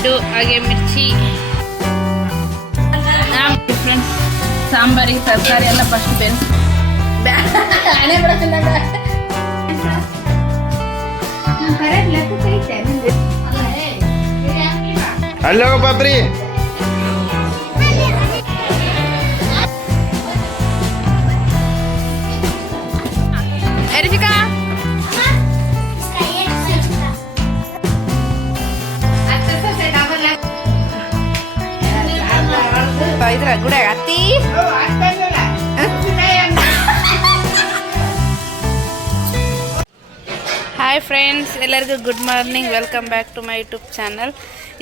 ಉಪ್ಪಿಟ್ಟು ಹಾಗೆ ಮಿರ್ಚಿ. ಫ್ರೆಂಡ್ಸ್ ಸಾಂಬಾರಿಗೆ ತರಕಾರಿ ಎಲ್ಲ ಫಸ್ಟ್ ಬೇಯಿಸಿ ಅಲ್ಲೋ ಪಾಪ್ರಿ ಇದ್ರ ಗುಡ ಅತ್ತಿ ಹಾಯ್ ಫ್ರೆಂಡ್ಸ್, ಎಲ್ಲರಿಗೂ good morning. Welcome back to my YouTube channel.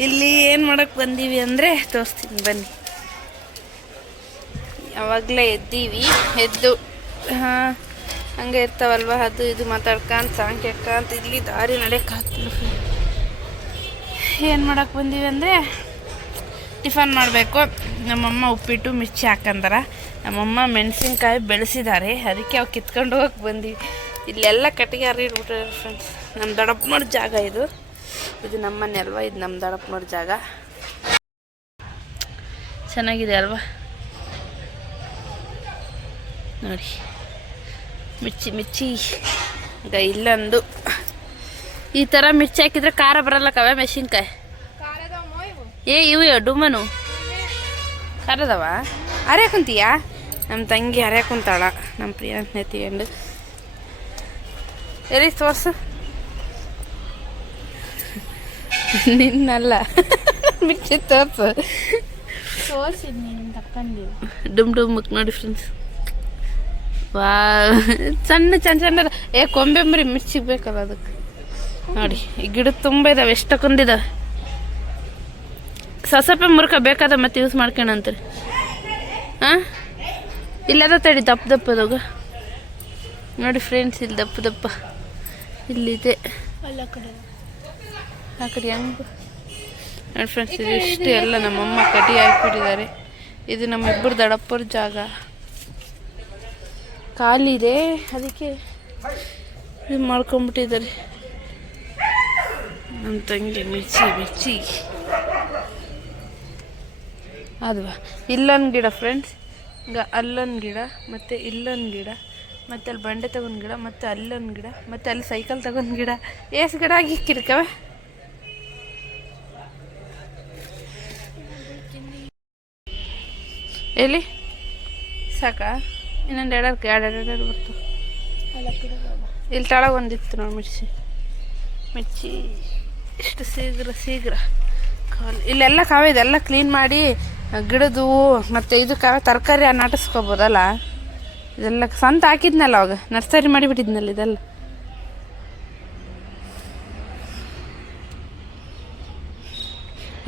ಇಲ್ಲಿ ಏನು ಮಾಡೋಕ್ಕೆ ಬಂದೀವಿ ಅಂದರೆ ತೋರಿಸ್ತೀನಿ ಬನ್ನಿ. ಯಾವಾಗಲೇ ಎದ್ದು ಹಂಗೆ ಇರ್ತಾವಲ್ವ, ಅದು ಇದು ಮಾತಾಡ್ಕಂತ ಸಾಂಗ್ ಕೇಳ್ಕಂತ ಇಲ್ಲಿ ದಾರಿ ನಡೆಯಕ್ಕೆ ಏನು ಮಾಡೋಕ್ಕೆ ಬಂದೀವಿ ಅಂದರೆ ಟಿಫನ್ ಮಾಡಬೇಕು. ನಮ್ಮಮ್ಮ ಉಪ್ಪಿಟ್ಟು ಮಿರ್ಚಿ ಹಾಕಂದಾರ. ನಮ್ಮಮ್ಮ ಮೆಣಸಿನ್ಕಾಯಿ ಬೆಳೆಸಿದ್ದಾರೆ, ಅದಕ್ಕೆ ಅವು ಕಿತ್ಕೊಂಡು ಹೋಗಕ್ಕೆ ಬಂದೀವಿ. ಇಲ್ಲೆಲ್ಲ ಕಟ್ಟಿಗೆ ಹರಿಡ್ಬಿಟ್ರೆ ಫ್ರೆಂಡ್ಸ್. ನಮ್ಮ ದೊಡ್ಡಪ್ಪನವ್ರ ಜಾಗ ಇದು ನಮ್ಮ ಮನೆ ಅಲ್ವಾ, ಇದು ನಮ್ಮ ದೊಡ್ಡಪ್ಪನವ್ರ ಜಾಗ. ಚೆನ್ನಾಗಿದೆ ಅಲ್ವಾ ನೋಡಿ. ಮಿರ್ಚಿ ಈಗ ಇಲ್ಲೊಂದು ಈ ಥರ ಮಿರ್ಚಿ ಹಾಕಿದ್ರೆ ಖಾರ ಬರಲ್ಲ ಕವೆ. ಮೆಣಸಿನ್ಕಾಯಿ ಇವು ಡುಮ್ಮನು ಖಾರದವ ಹರಿಯಾಕುಂತೀಯಾ? ನಮ್ಮ ತಂಗಿ ಹರಿಯಾಕುಂತಾಳ, ನಮ್ಮ ಪ್ರಿಯ ಸ್ನೇಹಿತಿಯಂಡು. ಎಲ್ಲಿ ತೋರ್ಸು, ನಿನ್ನಲ್ಲ ಮಿರ್ಚಿ ತೋರ್ಸು. ಡುಮ್ ಡುಮ್ಮಕ್ ನೋಡಿ ಫ್ರೆಂಡ್ಸ್. ವಾ ಚಂದ ಕೊಂಬೆಂಬ್ರಿ ಮಿರ್ಚಿಗೆ ಬೇಕಲ್ಲ ಅದಕ್ಕೆ ನೋಡಿ. ಈ ಗಿಡ ತುಂಬ ಇದಾವೆ, ಎಷ್ಟು ಕುಂದಿದಾವೆ. ಸಸಪೆ ಮುರುಕ ಬೇಕಾದ ಮತ್ತೆ ಯೂಸ್ ಮಾಡ್ಕೊಳಂತೀರಿ. ಹಾಂ ಇಲ್ಲದ ತಡಿ ದಪ್ಪದೋಗ ನೋಡಿ ಫ್ರೆಂಡ್ಸ್. ಇಲ್ಲಿ ದಪ್ಪ ಇಲ್ಲಿದೆ ಆ ಕಡೆ ಹಂಗೆ ನೋಡಿ ಫ್ರೆಂಡ್ಸ್. ಇದು ಇಷ್ಟು ಎಲ್ಲ ನಮ್ಮಮ್ಮ ಕಟಿ ಹಾಕಿಬಿಟ್ಟಿದ್ದಾರೆ. ಇದು ನಮ್ಮಿಬ್ಬರು ದೊಡ್ಡಪ್ಪರ ಜಾಗ ಖಾಲಿ ಇದೆ, ಅದಕ್ಕೆ ಇದು ಮಾಡ್ಕೊಂಬಿಟ್ಟಿದ್ದಾರೆ. ನಮ್ಮ ತಂಗಿ ಮಿರ್ಚಿ ಅಲ್ವಾ. ಇಲ್ಲೊಂದು ಗಿಡ ಫ್ರೆಂಡ್ಸ್, ಈಗ ಅಲ್ಲೊಂದು ಗಿಡ, ಮತ್ತು ಇಲ್ಲೊಂದು ಗಿಡ, ಮತ್ತು ಅಲ್ಲಿ ಬಂಡೆ ತಗೊಂಡು ಗಿಡ, ಮತ್ತು ಅಲ್ಲೊಂದು ಗಿಡ, ಮತ್ತು ಅಲ್ಲಿ ಸೈಕಲ್ ತಗೊಂಡು ಗಿಡ. ಎಷ್ಟು ಗಿಡ ಆಗಿ ಇಕ್ಕಿರ್ಕವೆ. ಎಲ್ಲಿ ಸಾಕಾ? ಇನ್ನೊಂದು ಎರಡು ಬರ್ತವೆ. ಇಲ್ಲಿ ತಳಗ ಒಂದಿತ್ತು ನೋಡಿ ಮಿರ್ಚಿ ಇಷ್ಟು ಶೀಘ್ರ ಕಾಲು. ಇಲ್ಲೆಲ್ಲ ಕಾವೆ ಇದೆಲ್ಲ ಕ್ಲೀನ್ ಮಾಡಿ ಗಿಡದು ಮತ್ತು ಇದು ಕಾವೆ ತರಕಾರಿ ನಾಟಿಸ್ಕೋಬೋದಲ್ಲ. ಇದೆಲ್ಲ ಸ್ವಂತ ಹಾಕಿದ್ನಲ್ಲ ಅವಾಗ, ನರ್ಸರಿ ಮಾಡಿಬಿಟ್ಟಿದ್ನಲ್ಲ ಇದೆಲ್ಲ.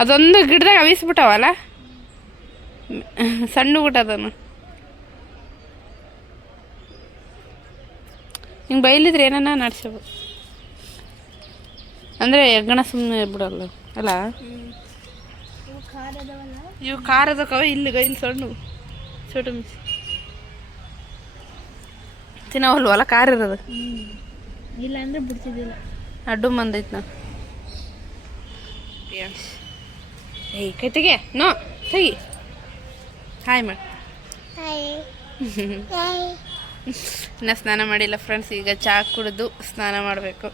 ಅದೊಂದು ಗಿಡದಾಗ ಅವಿಸ್ಬಿಟ್ಟವಲ್ಲ, ಸಣ್ಣ ಗಿಡ ಅದನ್ನು. ಹಿಂಗೆ ಬೈಲಿದ್ರೆ ಏನಾನ ನಡ್ಸಬೋದು ಅಂದರೆ ಹೆಗ್ಗಣ ಸುಮ್ಮನೆ ಬಿಡಲ್ಲ ಅಲ್ಲ. ಇವು ಖಾರದ ಕವೆ ಇಲ್ಲಿ ಸಣ್ಣ ಚೋಟು ಮಿರ್ಚಿ ತಿನ್ನವಲ್ವಲ್ಲ, ಖಾರ ಇರೋದು. ಇಲ್ಲ ಅಂದರೆ ಬಿಡ್ತಿದ್ದಿಲ್ಲ. ಅಡ್ಡು ಬಂದೈತೆ ನಾವು. ಏಯ್ ಕೈ ತೆಗೆ, ನೋ ತೆಗಿ. ಹಾಯ್ ಮಾಡಿ. ಇನ್ನು ಸ್ನಾನ ಮಾಡಿಲ್ಲ ಫ್ರೆಂಡ್ಸ್. ಈಗ ಚಹಾ ಕುಡಿದು ಸ್ನಾನ ಮಾಡಬೇಕು.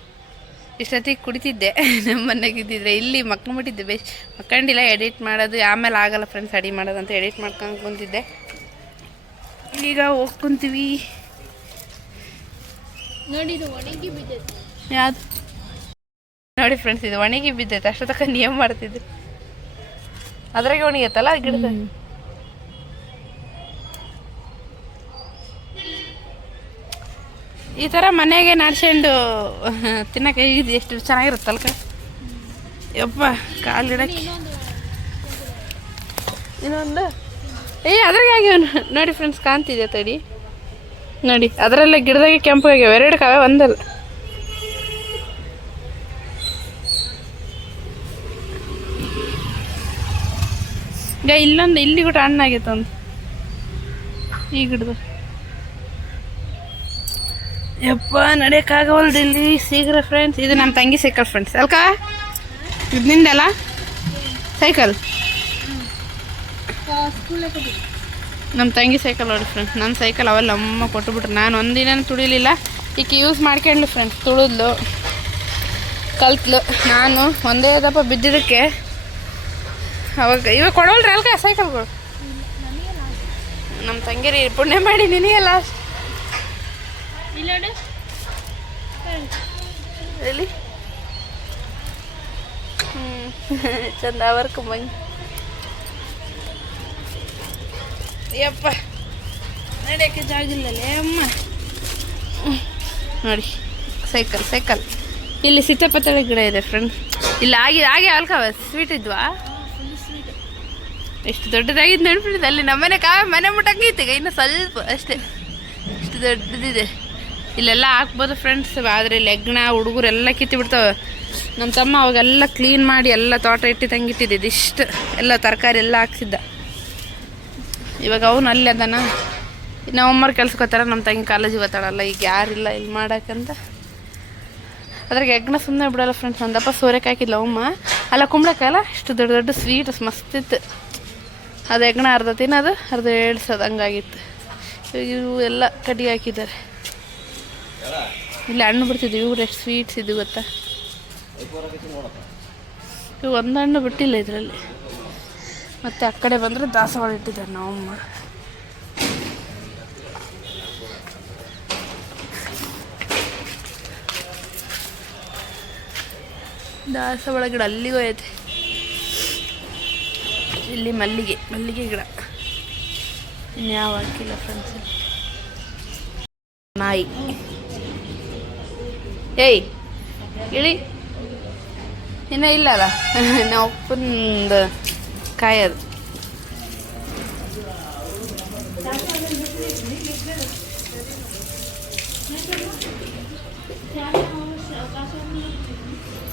ಇಷ್ಟೊತ್ತಿಗೆ ಕುಡಿತಿದ್ದೆ, ನಮ್ಮ ಮನೆಗಿದ್ದಿದ್ರೆ ಇಲ್ಲಿ ಮಕ್ಕೊಂಬಿಟ್ಟಿದ್ದೆ. ಮಕ್ಕಂಡಿಲ್ಲ, ಎಡಿಟ್ ಮಾಡೋದು ಆಮೇಲೆ ಆಗಲ್ಲ ಫ್ರೆಂಡ್ಸ್, ಅಡಿ ಮಾಡೋದಂತ ಎಡಿಟ್ ಮಾಡ್ಕೊಂಡು ಕುಂತಿದ್ದೆ. ಈಗ ಹೋಗಿ ಕುಂತೀವಿ ನೋಡಿ. ಇದು ಒಣಗಿ ಬಿದ್ದೈತೆ. ಯಾವುದು ನೋಡಿ ಫ್ರೆಂಡ್ಸ್, ಇದು ಒಣಗಿ ಬಿದ್ದೈತೆ. ಅಷ್ಟು ತಕ್ಕ ನಿಯಮ ಮಾಡ್ತಿದ್ದೆ, ಅದ್ರಾಗೆ ಒಣಗೈತಲ್ಲ ಗಿಡದ. ಈ ಥರ ಮನೆಗೆ ನಾಡ್ಸ್ಕೊಂಡು ತಿನ್ನಕ್ಕೆ ಇದು ಎಷ್ಟು ಚೆನ್ನಾಗಿರುತ್ತಲ್ಕ. ಯಪ್ಪ ಕಾಲು ಗಿಡಕ್ಕೆ ಇನ್ನೊಂದು ಅದ್ರಾಗೆ ಆಗ್ಯಾವ ನೋಡಿ ಫ್ರೆಂಡ್ಸ್. ಕಾಣ್ತಿದೆ ತಡಿ ನೋಡಿ, ಅದರಲ್ಲೇ ಗಿಡದಾಗೆ ಕೆಂಪು ಆಗ್ಯಾವ. ಎರಡು ಕಾವೆ ಒಂದಲ್ಲ. ಈಗ ಇಲ್ಲೊಂದು ಇಲ್ಲಿ ಕೂಡ ಹಣ್ಣಾಗೈತೆ ಒಂದು ಈ ಗಿಡದ. ಯಪ್ಪ ನಡೆಯೋಕ್ಕಾಗವಲ್ದು ಇಲ್ಲಿ ಶೀಘ್ರ ಫ್ರೆಂಡ್ಸ್. ಇದು ನಮ್ಮ ತಂಗಿ ಸೈಕಲ್ ಫ್ರೆಂಡ್ಸ್ ಅಲ್ಕ, ಇದು ನಿಂದಲ್ಲ. ಸೈಕಲ್ ನಮ್ಮ ತಂಗಿ ಸೈಕಲ್ ನೋಡಿ ಫ್ರೆಂಡ್ಸ್. ನನ್ನ ಸೈಕಲ್ ಅವೆಲ್ಲ ಅಮ್ಮ ಕೊಟ್ಟುಬಿಟ್ರು. ನಾನು ಒಂದಿನ ತುಳಿಲಿಲ್ಲ. ಈಕೆ ಯೂಸ್ ಮಾಡ್ಕೊಂಡ್ಲು ಫ್ರೆಂಡ್ಸ್. ತುಳಿದ್ಲು, ಕಲ್ತ್ಲು. ನಾನು ಒಂದೇ ದಪ್ಪ ಬಿದ್ದಿದ್ದಕ್ಕೆ ಇವಾಗ ಕೊಡೋಲ್ರಿ ಅಲ್ಗ ಸೈಕಲ್ಗಳು. ನಮ್ಮ ತಂಗಿರಿ ಪುಣ್ಯ ಮಾಡಿ ನಿನಗೆ ಲಾಸ್ಟ್ ಎಲ್ಲಿ ಚಂದ ವರ್ಕ್ ಮಂಗಿ ಯಪ್ಪ ನಡೆಯೋಕ್ಕೆ ಜಾಗಿಲ್ಲಲೇ ಅಮ್ಮ. ನೋಡಿ ಸೈಕಲ್ ಇಲ್ಲಿ ಸೀತಾಪತ್ತಳೆ ಗಿಡ ಇದೆ ಫ್ರೆಂಡ್ಸ್. ಇಲ್ಲಿ ಹಾಗೆ ಅಲ್ಕವ ಸ್ವೀಟ್ ಇದ್ವಾ? ಎಷ್ಟು ದೊಡ್ಡದಾಗಿದ್ದು ನೆನಪಿಡಿದೆ. ಅಲ್ಲಿ ನಮ್ಮನೆ ಮನೆ ಮುಟ್ಟಂಗೈತೆ ಇನ್ನು ಸ್ವಲ್ಪ ಅಷ್ಟೇ. ಇಷ್ಟು ದೊಡ್ಡದಿದೆ. ಇಲ್ಲೆಲ್ಲ ಹಾಕ್ಬೋದು ಫ್ರೆಂಡ್ಸ್. ಆದರೆ ಇಲ್ಲಿ ಹೆಗ್ಣ ಹುಡುಗರೆಲ್ಲ ಕಿತ್ತಿ ಬಿಡ್ತಾವೆ. ನಮ್ಮ ತಮ್ಮ ಅವಾಗೆಲ್ಲ ಕ್ಲೀನ್ ಮಾಡಿ ಎಲ್ಲ ತೋಟ ಇಟ್ಟು ತಂಗಿಟ್ಟಿದ್ದಿದ್ದು. ಇಷ್ಟು ಎಲ್ಲ ತರಕಾರಿ ಎಲ್ಲ ಹಾಕ್ಸಿದ್ದ. ಇವಾಗ ಅವನು ಅಲ್ಲಿ ಅದಾನ. ನಮ್ಮಮ್ಮರು ಕೆಲ್ಸಕ್ಕೆ ಹೋಗ್ತಾರ, ನಮ್ಮ ತಂಗಿ ಕಾಲೇಜಿಗೆ ಹೋಗ್ತಾಳಲ್ಲ. ಈಗ ಯಾರಿಲ್ಲ ಇಲ್ಲಿ ಮಾಡೋಕ್ಕಂತ. ಅದ್ರಾಗ ಹೆಗ್ಣ ಸುಮ್ಮನೆ ಬಿಡೋಲ್ಲ ಫ್ರೆಂಡ್ಸ್. ಒಂದಪ್ಪ ಸೋರೆಕಾಯಿ ಹಾಕಿದ್ಲ ಅಮ್ಮ. ಅಲ್ಲ ಕುಂಬಳಕಾಯಲ್ಲ ಇಷ್ಟು ದೊಡ್ಡ ದೊಡ್ಡ ಸ್ವೀಟ್ ಮಸ್ತಿತ್ತು. ಅದು ಹೆಗ್ಣ ಅರ್ಧ ತಿನ್ನೋದು ಅರ್ಧ ಏಳ್ಸೋದು ಹಂಗಾಗಿತ್ತು. ಇವು ಎಲ್ಲ ಕಡಿ ಹಾಕಿದ್ದಾರೆ. ಇಲ್ಲಿ ಹಣ್ಣು ಬಿಡ್ತಿದ್ವಿ. ಇವ್ರು ಎಷ್ಟು ಸ್ವೀಟ್ಸ್ ಇದು ಗೊತ್ತಾ? ಇವು ಒಂದು ಹಣ್ಣು ಬಿಟ್ಟಿಲ್ಲ ಇದರಲ್ಲಿ. ಮತ್ತು ಆ ಕಡೆ ಬಂದರೆ ದಾಸವಾಳ ಇಟ್ಟಿದ್ದಾರೆ ನಮ್ಮಮ್ಮ. ದಾಸವಾಳ ಗಿಡ ಅಲ್ಲಿಗೂ ಐತೆ. ಇಲ್ಲಿ ಮಲ್ಲಿಗೆ ಗಿಡ ಇನ್ಯಾವ ಹಾಕಿಲ್ಲ ಫ್ರೆಂಡ್ಸ್. ನಾಯಿ ಏಯ್ ಇಳಿ ಇನ್ನೂ ಇಲ್ಲ ಅಲ್ಲ. ನಾವು ಉಪ್ಪಂದು ಕಾಯೋದು.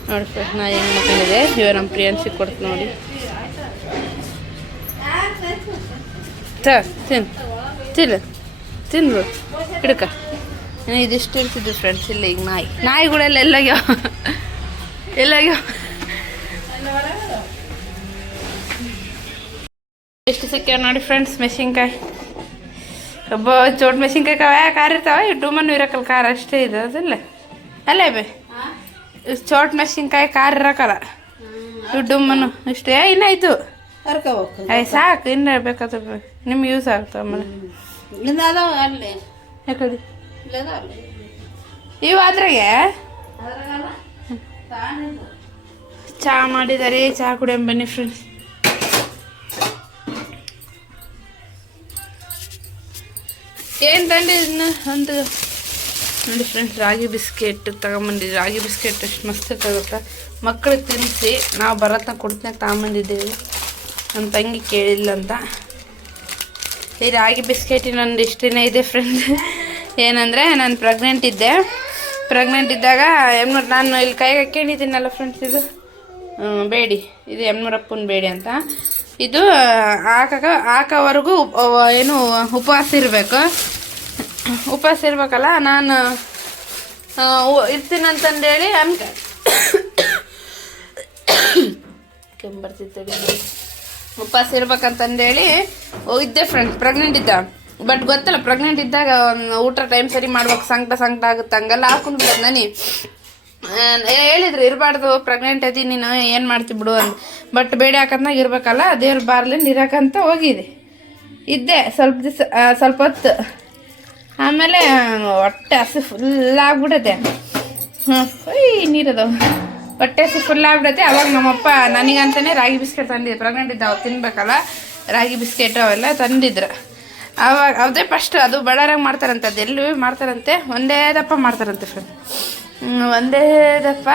ನೋಡಿ ಫ್ರೆಂಡ್ಸ್ ನಾ ಹೆಂಗೆ ಮಕ್ಕಳಿದೆ. ಇವ ನಮ್ಮ ಪ್ರಿಯನ್ಸಿಗೆ ಕೊಡ್ತು ನೋಡಿ. ತಿನ್ರು ಹಿಡ್ಕ. ಇದಿಷ್ಟು ಇರ್ತಿದ್ದು ಫ್ರೆಂಡ್ಸ್. ಇಲ್ಲ ಈಗ ನಾಯಿಗಳೆಲ್ಲ ಎಲ್ಲಾಗ್ಯಾವ. ಎಷ್ಟು ಸಿಕ್ಕ್ಯಾವ ನೋಡಿ ಫ್ರೆಂಡ್ಸ್ ಮೆಣಸಿನ್ಕಾಯಿ. ಒಬ್ಬ ಚೋಟ್ ಮೆಣಸಿನ್ಕಾಯಿ ಖಾರ ಇರ್ತಾವ. ಡೂಮನ್ನು ಇರಕ್ಕಲ್ಲ ಖಾರ ಅಷ್ಟೇ ಇದೆ ಅದಲ್ಲ ಅಲ್ಲೇ ಬೇ. ಚೋಟ್ ಮೆಣಸಿನ್ಕಾಯಿ ಖಾರ ಇರಕ್ಕಲ್ಲ. ಡುಮ್ಮನು ಇಷ್ಟೇ ಇನ್ನಾಯ್ತು. ಸಾಕು ಇನ್ನು ಬೇಕಾದ ನಿಮ್ಗೆ ಯೂಸ್ ಆಗ್ತಾವ. ಆಮೇಲೆ ಯಾಕಡಿ ಇವು ಅದ್ರಾಗೆ ಚಹಾ ಮಾಡಿದ್ದಾರೆ. ಚಹಾ ಕುಡಿಯಂ ಬನ್ನಿ ಫ್ರೆಂಡ್ಸ್. ಏನು ತಂದಿದ್ನ ಒಂದು ನೋಡಿ ಫ್ರೆಂಡ್ಸ್. ರಾಗಿ ಬಿಸ್ಕೆಟ್ ತಗೊಂಬಂದಿದ್ವಿ. ರಾಗಿ ಬಿಸ್ಕೆಟ್ ಎಷ್ಟು ಮಸ್ತ್ ಇರ್ತದೆ. ಮಕ್ಕಳಿಗೆ ತಿನ್ನಿಸಿ ನಾವು ಬರತ್ನ ಕೊಡ್ತನಾಗ ತಗೊಂಬಂದಿದ್ದೇವೆ. ನನ್ನ ತಂಗಿ ಕೇಳಿಲ್ಲ ಅಂತ. ಈ ರಾಗಿ ಬಿಸ್ಕೆಟಿನ ಒಂದು ಇಷ್ಟು ದಿನ ಇದೆ ಫ್ರೆಂಡ್ಸ್. ಏನಂದರೆ ನಾನು ಪ್ರೆಗ್ನೆಂಟ್ ಇದ್ದಾಗ ನಾನು ಇಲ್ಲಿ ಕೈಗೆ ಹಾಕೊಂಡಿದ್ದೀನಲ್ಲ ಫ್ರೆಂಡ್ಸ್. ಇದು ಬೇಡಿ, ಇದು ಎಮ್ನೂರಪ್ಪನ ಬೇಡಿ ಅಂತ. ಇದು ಹಾಕೋವರೆಗೂ ಏನು ಉಪವಾಸ ಇರಬೇಕಲ್ಲ. ನಾನು ಇರ್ತೀನಂತಂದೇಳಿ ಕೆಂಬರ್ತಿತ್ತು. ಉಪವಾಸ ಇರ್ಬೇಕಂತಂದೇಳಿ ಹೋಗಿದ್ದೆ ಫ್ರೆಂಡ್ಸ್. ಪ್ರೆಗ್ನೆಂಟ್ ಇದ್ದ. ಬಟ್ ಗೊತ್ತಲ್ಲ ಪ್ರೆಗ್ನೆಂಟ್ ಇದ್ದಾಗ ಊಟ ಟೈಮ್ ಸರಿ ಮಾಡ್ಬೇಕು. ಸಂಕಟ ಆಗುತ್ತೆ. ಹಂಗೆಲ್ಲ ಹಾಕೊಂಡ್ಬಿಡೋದು. ನನಗೆ ಹೇಳಿದ್ರು ಇರಬಾರ್ದು, ಪ್ರೆಗ್ನೆಂಟ್ ಐತಿ ನೀನು ಏನು ಮಾಡ್ತಿ ಬಿಡು ಅಂತ. ಬಟ್ ಬೇಡಿ ಹಾಕೋದ್ನಾಗ ಇರಬೇಕಲ್ಲ, ದೇವ್ರ ಬಾರ್ಲಿಂದ ಇರೋಕ್ಕಂತ ಹೋಗಿದ್ದೆ. ಇದ್ದೆ ಸ್ವಲ್ಪ ಹೊತ್ತು. ಆಮೇಲೆ ಹೊಟ್ಟೆ ಹಸಿ ಫುಲ್ ಆಗ್ಬಿಡತ್ತೆ. ನೀರದವು ಹೊಟ್ಟೆ ಹಸಿ ಫುಲ್ ಆಗ್ಬಿಡತ್ತೆ. ಅವಾಗ ನಮ್ಮಪ್ಪ ನನಗಂತಾನೆ ರಾಗಿ ಬಿಸ್ಕೆಟ್ ತಂದಿದ್ರು. ಪ್ರೆಗ್ನೆಂಟ್ ಇದ್ದ ಅವ್ರು ತಿನ್ಬೇಕಲ್ಲ ರಾಗಿ ಬಿಸ್ಕೆಟು ಅವೆಲ್ಲ ತಂದಿದ್ರು. ಅವಾಗ ಅದೇ ಫಸ್ಟ್ ಅದು ಬಡಾರಾಗ ಮಾಡ್ತಾರಂತೆ. ಅದೆಲ್ಲೂ ಮಾಡ್ತಾರಂತೆ. ಒಂದೇ ದಪ್ಪ ಮಾಡ್ತಾರಂತೆ ಫ್ರೆಂಡ್. ಒಂದೇ ದಪ್ಪ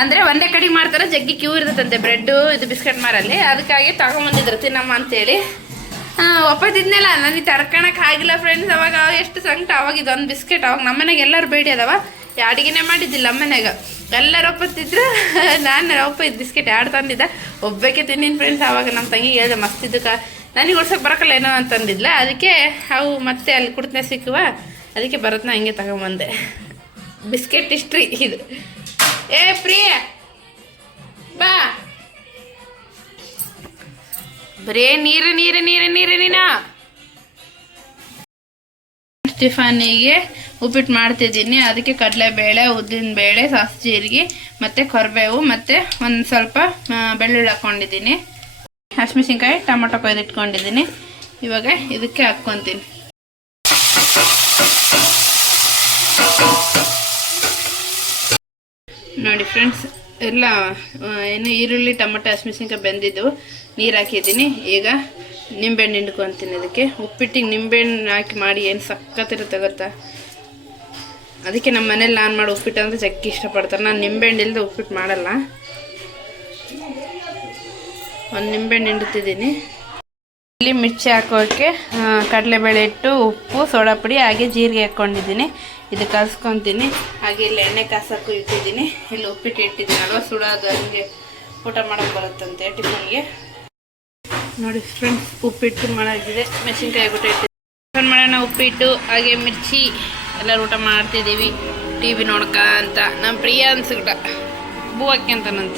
ಅಂದರೆ ಒಂದೇ ಕಡೆಗೆ ಮಾಡ್ತಾರೆ. ಜಗ್ಗಿ ಕ್ಯೂ ಇರ್ತದಂತೆ ಬ್ರೆಡ್ಡು ಇದು ಬಿಸ್ಕೆಟ್ ಮಾರಲ್ಲಿ. ಅದಕ್ಕಾಗಿ ತಗೊಂಬಂದಿದ್ರು ತಿನ್ನಮ್ಮ ಅಂತೇಳಿ. ಒಪ್ಪತ್ತಿದ್ನಲ್ಲ ನನಗೆ ತರ್ಕೊಳಕ್ಕೆ ಆಗಿಲ್ಲ ಫ್ರೆಂಡ್ಸ್. ಅವಾಗ ಎಷ್ಟು ಸಂಕಟ. ಅವಾಗ ಇದೊಂದು ಬಿಸ್ಕೆಟ್. ಅವಾಗ ನಮ್ಮ ಮನೆಗೆ ಎಲ್ಲರೂ ಬೇಡಿ ಅದಾವ. ಅಡುಗೆನೇ ಮಾಡಿದ್ದಿಲ್ಲ ನಮ್ಮನೆಗೆ. ಎಲ್ಲರೂ ಒಪ್ಪತ್ತಿದ್ರು. ನಾನು ಒಪ್ಪ ಇದು ಬಿಸ್ಕೆಟ್ ಎರಡು ತಂದಿದ್ದ. ಒಬ್ಬಕ್ಕೆ ತಿನ್ನಿನ ಫ್ರೆಂಡ್ಸ್. ಅವಾಗ ನಮ್ಮ ತಂಗಿಗೆ ಹೇಳಿದೆ ಮಸ್ತಿದ್ದಕ್ಕೆ ನನಗೆ ಓಡ್ಸೋಕೆ ಬರೋಕ್ಕಲ್ಲ ಏನೋ ಅಂತಂದಿದ್ಲ. ಅದಕ್ಕೆ ಅವು ಮತ್ತೆ ಅಲ್ಲಿ ಕುಡ್ತನೆ ಸಿಕ್ಕುವ. ಅದಕ್ಕೆ ಬರತ್ನ ಹಂಗೆ ತಗೊಂಬಂದೆ. ಬಿಸ್ಕೆಟ್ ಹಿಸ್ಟ್ರಿ ಇದು. ಏ ಪ್ರಿಯ ಬಾ ಬರೇ ನೀರು ನೀರು ನೀರು ನೀರು ನೀನ. ಟಿಫಾನಿಗೆ ಉಪ್ಪಿಟ್ಟು ಮಾಡ್ತಿದ್ದೀನಿ. ಅದಕ್ಕೆ ಕಡಲೆಬೇಳೆ, ಉದ್ದಿನಬೇಳೆ, ಸಾಸಿವೆ ಜೀರಿಗೆ ಮತ್ತು ಕರಿಬೇವು ಮತ್ತು ಒಂದು ಸ್ವಲ್ಪ ಬೆಳ್ಳುಳ್ಳಿ ಹಾಕ್ಕೊಂಡಿದ್ದೀನಿ. ಹಸಿಮೆಣಸಿನ್ಕಾಯಿ, ಟೊಮೊಟೊ ಕೊಯ್ದಿಟ್ಕೊಂಡಿದ್ದೀನಿ. ಇವಾಗ ಇದಕ್ಕೆ ಹಾಕ್ಕೊತೀನಿ. ನೋಡಿ ಫ್ರೆಂಡ್ಸ್, ಎಲ್ಲ ಏನು ಈರುಳ್ಳಿ, ಟೊಮೊಟೊ, ಹಸಿಮೆಣಸಿನ್ಕಾಯಿ ಬೆಂದಿದ್ದು ನೀರು ಹಾಕಿದ್ದೀನಿ. ಈಗ ನಿಂಬೆಹಣ್ಣು ಹಿಂಡ್ಕೊತೀನಿ. ಇದಕ್ಕೆ ಉಪ್ಪಿಟ್ಟಿಗೆ ನಿಂಬೆಹಣ್ಣು ಹಾಕಿ ಮಾಡಿ ಏನು ಸಖತ್ತಿರುತ್ತೆ ಗೊತ್ತಾ. ಅದಕ್ಕೆ ನಮ್ಮ ಮನೇಲಿ ನಾನು ಮಾಡೋ ಉಪ್ಪಿಟ್ಟು ಅಂದರೆ ಜಗ್ಗಿ ಇಷ್ಟಪಡ್ತಾರೆ. ನಾನು ನಿಂಬೆಹಣ್ಣು ಇಲ್ಲದೆ ಉಪ್ಪಿಟ್ಟು ಮಾಡಲ್ಲ. ಒಂದು ನಿಂಬೆಹಣ್ಣು ಹಿಂಡ್ತಿದ್ದೀನಿ. ಇಲ್ಲಿ ಮಿರ್ಚಿ ಹಾಕೋಕ್ಕೆ ಕಡಲೆಬೇಳೆ ಹಿಟ್ಟು, ಉಪ್ಪು, ಸೋಡಾ ಪುಡಿ ಹಾಗೆ ಜೀರಿಗೆ ಹಾಕ್ಕೊಂಡಿದ್ದೀನಿ. ಇದು ಕಲಿಸ್ಕೊತೀನಿ. ಹಾಗೆ ಇಲ್ಲಿ ಎಣ್ಣೆ ಕಾಸಕ್ಕೂ ಇಟ್ಟಿದ್ದೀನಿ. ಇಲ್ಲಿ ಉಪ್ಪಿಟ್ಟು ಇಟ್ಟಿದ್ದೀನಿ ಅಲ್ವಾ, ಸುಡೋದು ಹಂಗೆ ಊಟ ಮಾಡೋಕ್ಕೆ ಬರುತ್ತಂತೆ ಟಿಫನ್ಗೆ. ನೋಡಿ ಫ್ರೆಂಡ್ಸ್, ಉಪ್ಪಿಟ್ಟು ಮಾಡಾಗಿದೆ. ಮೆಣಸಿನ್ಕಾಯಿ ಊಟ ಇಟ್ಟಿದ್ದೀನಿ. ಟಿಫನ್ ಮಾಡೋಣ ಉಪ್ಪಿಟ್ಟು ಹಾಗೆ ಮಿರ್ಚಿ ಎಲ್ಲರೂ ಊಟ ಮಾಡ್ತಿದ್ದೀವಿ. ಟಿ ವಿ ನೋಡ್ಕ ಅಂತ ನಮ್ಮ ಪ್ರಿಯ ಅನ್ಸುಟ ಬೂ ಹಾಕ್ಯಂತಾನಂತ.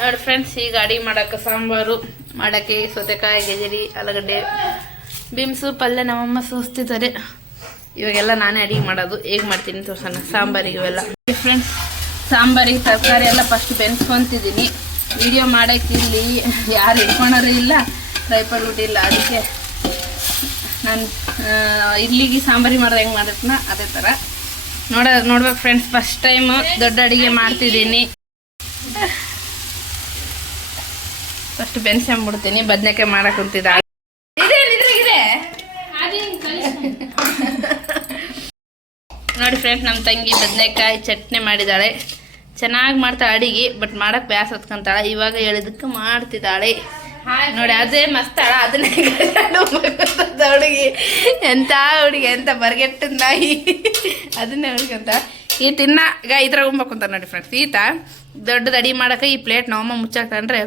ನೋಡಿ ಫ್ರೆಂಡ್ಸ್, ಈಗ ಅಡಿಗೆ ಮಾಡೋಕ್ಕೆ ಸಾಂಬಾರು ಮಾಡೋಕ್ಕೆ ಸೌತೆಕಾಯಿ, ಗೆಜರಿ, ಆಲೂಗಡ್ಡೆ, ಬೀಮ್ಸು ಪಲ್ಯ ನಮ್ಮಮ್ಮ ಸೋಸ್ತಿದ್ದಾರೆ. ಇವಾಗೆಲ್ಲ ನಾನೇ ಅಡಿಗೆ ಮಾಡೋದು. ಹೇಗೆ ಮಾಡ್ತೀನಿ ತೋರ್ಸೋಣ ಸಾಂಬಾರಿಗೆ. ಇವೆಲ್ಲ ಫ್ರೆಂಡ್ಸ್, ಸಾಂಬಾರಿಗೆ ತರಕಾರಿ ಎಲ್ಲ ಫಸ್ಟ್ ಬೆನ್ಸ್ಕೊತಿದ್ದೀನಿ. ವಿಡಿಯೋ ಮಾಡೋಕ್ಕೆ ಇಲ್ಲಿ ಯಾರು ಇಟ್ಕೊಳೋರು ಇಲ್ಲ, ಟ್ರೈಪಾಡ್ ಊಟಿಲ್ಲ. ಅದಕ್ಕೆ ನಾನು ಇಡ್ಲಿಗೆ ಸಾಂಬಾರಿಗೆ ಮಾಡೋದು ಹೆಂಗೆ ಮಾಡಿರ್ತೀನ ಅದೇ ಥರ ನೋಡ್ಬೇಕು ಫ್ರೆಂಡ್ಸ್. ಫಸ್ಟ್ ಟೈಮು ದೊಡ್ಡ ಅಡುಗೆ ಮಾಡ್ತಿದ್ದೀನಿ. ಫಸ್ಟ್ ಬೆನ್ಸ್ಕೊಂಬಿಡ್ತೀನಿ. ಬದನೆಕಾಯಿ ಮಾಡಕ್ಕೆ ಕುಂತಿದ್ದ. ನೋಡಿ ಫ್ರೆಂಡ್ಸ್, ನಮ್ಮ ತಂಗಿ ಬದನೆಕಾಯಿ ಚಟ್ನಿ ಮಾಡಿದ್ದಾಳೆ. ಚೆನ್ನಾಗಿ ಮಾಡ್ತಾಳೆ ಅಡಿಗೆ, ಬಟ್ ಮಾಡಕ್ಕೆ ಬ್ಯಾಸ ಹೊತ್ಕೊಂತಾಳೆ. ಇವಾಗ ಹೇಳಿದಕ್ಕೆ ಮಾಡ್ತಿದ್ದಾಳೆ. ನೋಡಿ ಅದೇ ಮಸ್ತಾಳ. ಅದನ್ನೇ ಹುಡುಗಿ, ಎಂಥ ಹುಡುಗಿ, ಎಂಥ ಬರ್ಗೆಟ್ಟಿದ ನಾಯಿ. ಅದನ್ನೇ ಹುಡುಗಂತ ಈತ ಈಗ ಇದ್ರಾಗ ಉಂಬಕೊಂತ. ನೋಡಿ ಫ್ರೆಂಡ್ಸ್, ಈತ ದೊಡ್ಡದು ಅಡಿಗೆ ಮಾಡೋಕೆ ಈ ಪ್ಲೇಟ್ ನಮ್ಮಮ್ಮ ಮುಚ್ಚಾಕಂಡ್ರೆ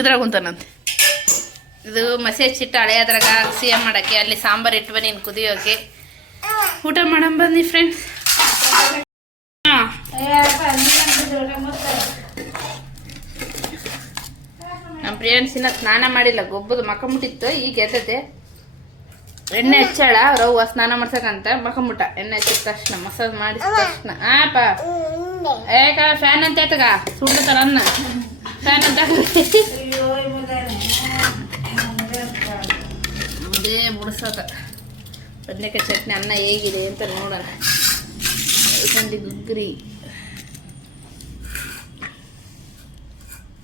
ಇದ್ರಾಗ ಉಂತಾನಂತೆ. ಇದು ಮಸಿ ಹಚ್ಚಿಟ್ಟು ಹಳೆಯದ್ರಾಗ ಸಿಹಿ ಮಾಡೋಕ್ಕೆ, ಅಲ್ಲಿ ಸಾಂಬಾರು ಇಟ್ಟು ಬನ್ನಿ ಇನ್ನು ಕುದಿಯೋಕೆ. ಊಟ ಮಾಡಂ ಬನ್ನಿ ಫ್ರೆಂಡ್ಸ್. ಹಾಂ, ನಮ್ಮ ಪ್ರಿಯನ್ಸಿನ ಸ್ನಾನ ಮಾಡಿಲ್ಲ, ಗೊಬ್ಬದು ಮಕ್ಕಂಬಿಟ್ಟಿತ್ತು. ಈಗ ಎದ್ದತೆ ಎಣ್ಣೆ ಹಚ್ಚಾಳ. ರವ್ವ ಸ್ನಾನ ಮಾಡ್ಸಕಂತ ಮಕ್ಕಂಬಿಟ್ಟ. ಎಣ್ಣೆ ಹಚ್ಚಿದ ತಕ್ಷಣ ಮಸಾಜ್ ಮಾಡಿದ ತಕ್ಷಣ ಆಪ ಏಕ ಫ್ಯಾನ್ ಅಂತ ಆಯ್ತಗ ಸುಡ್ತಾರ ಅನ್ನ ಫ್ಯಾನ್ ಅಂತ ಅದೇ ಮುಡ್ಸಕ. ಬದನೆಕಾಯಿ ಚಟ್ನಿ ಅನ್ನ ಹೇಗಿದೆ ಅಂತ ನೋಡೋಣ. ಐಕಂಡಿ ಗುಗ್ರಿ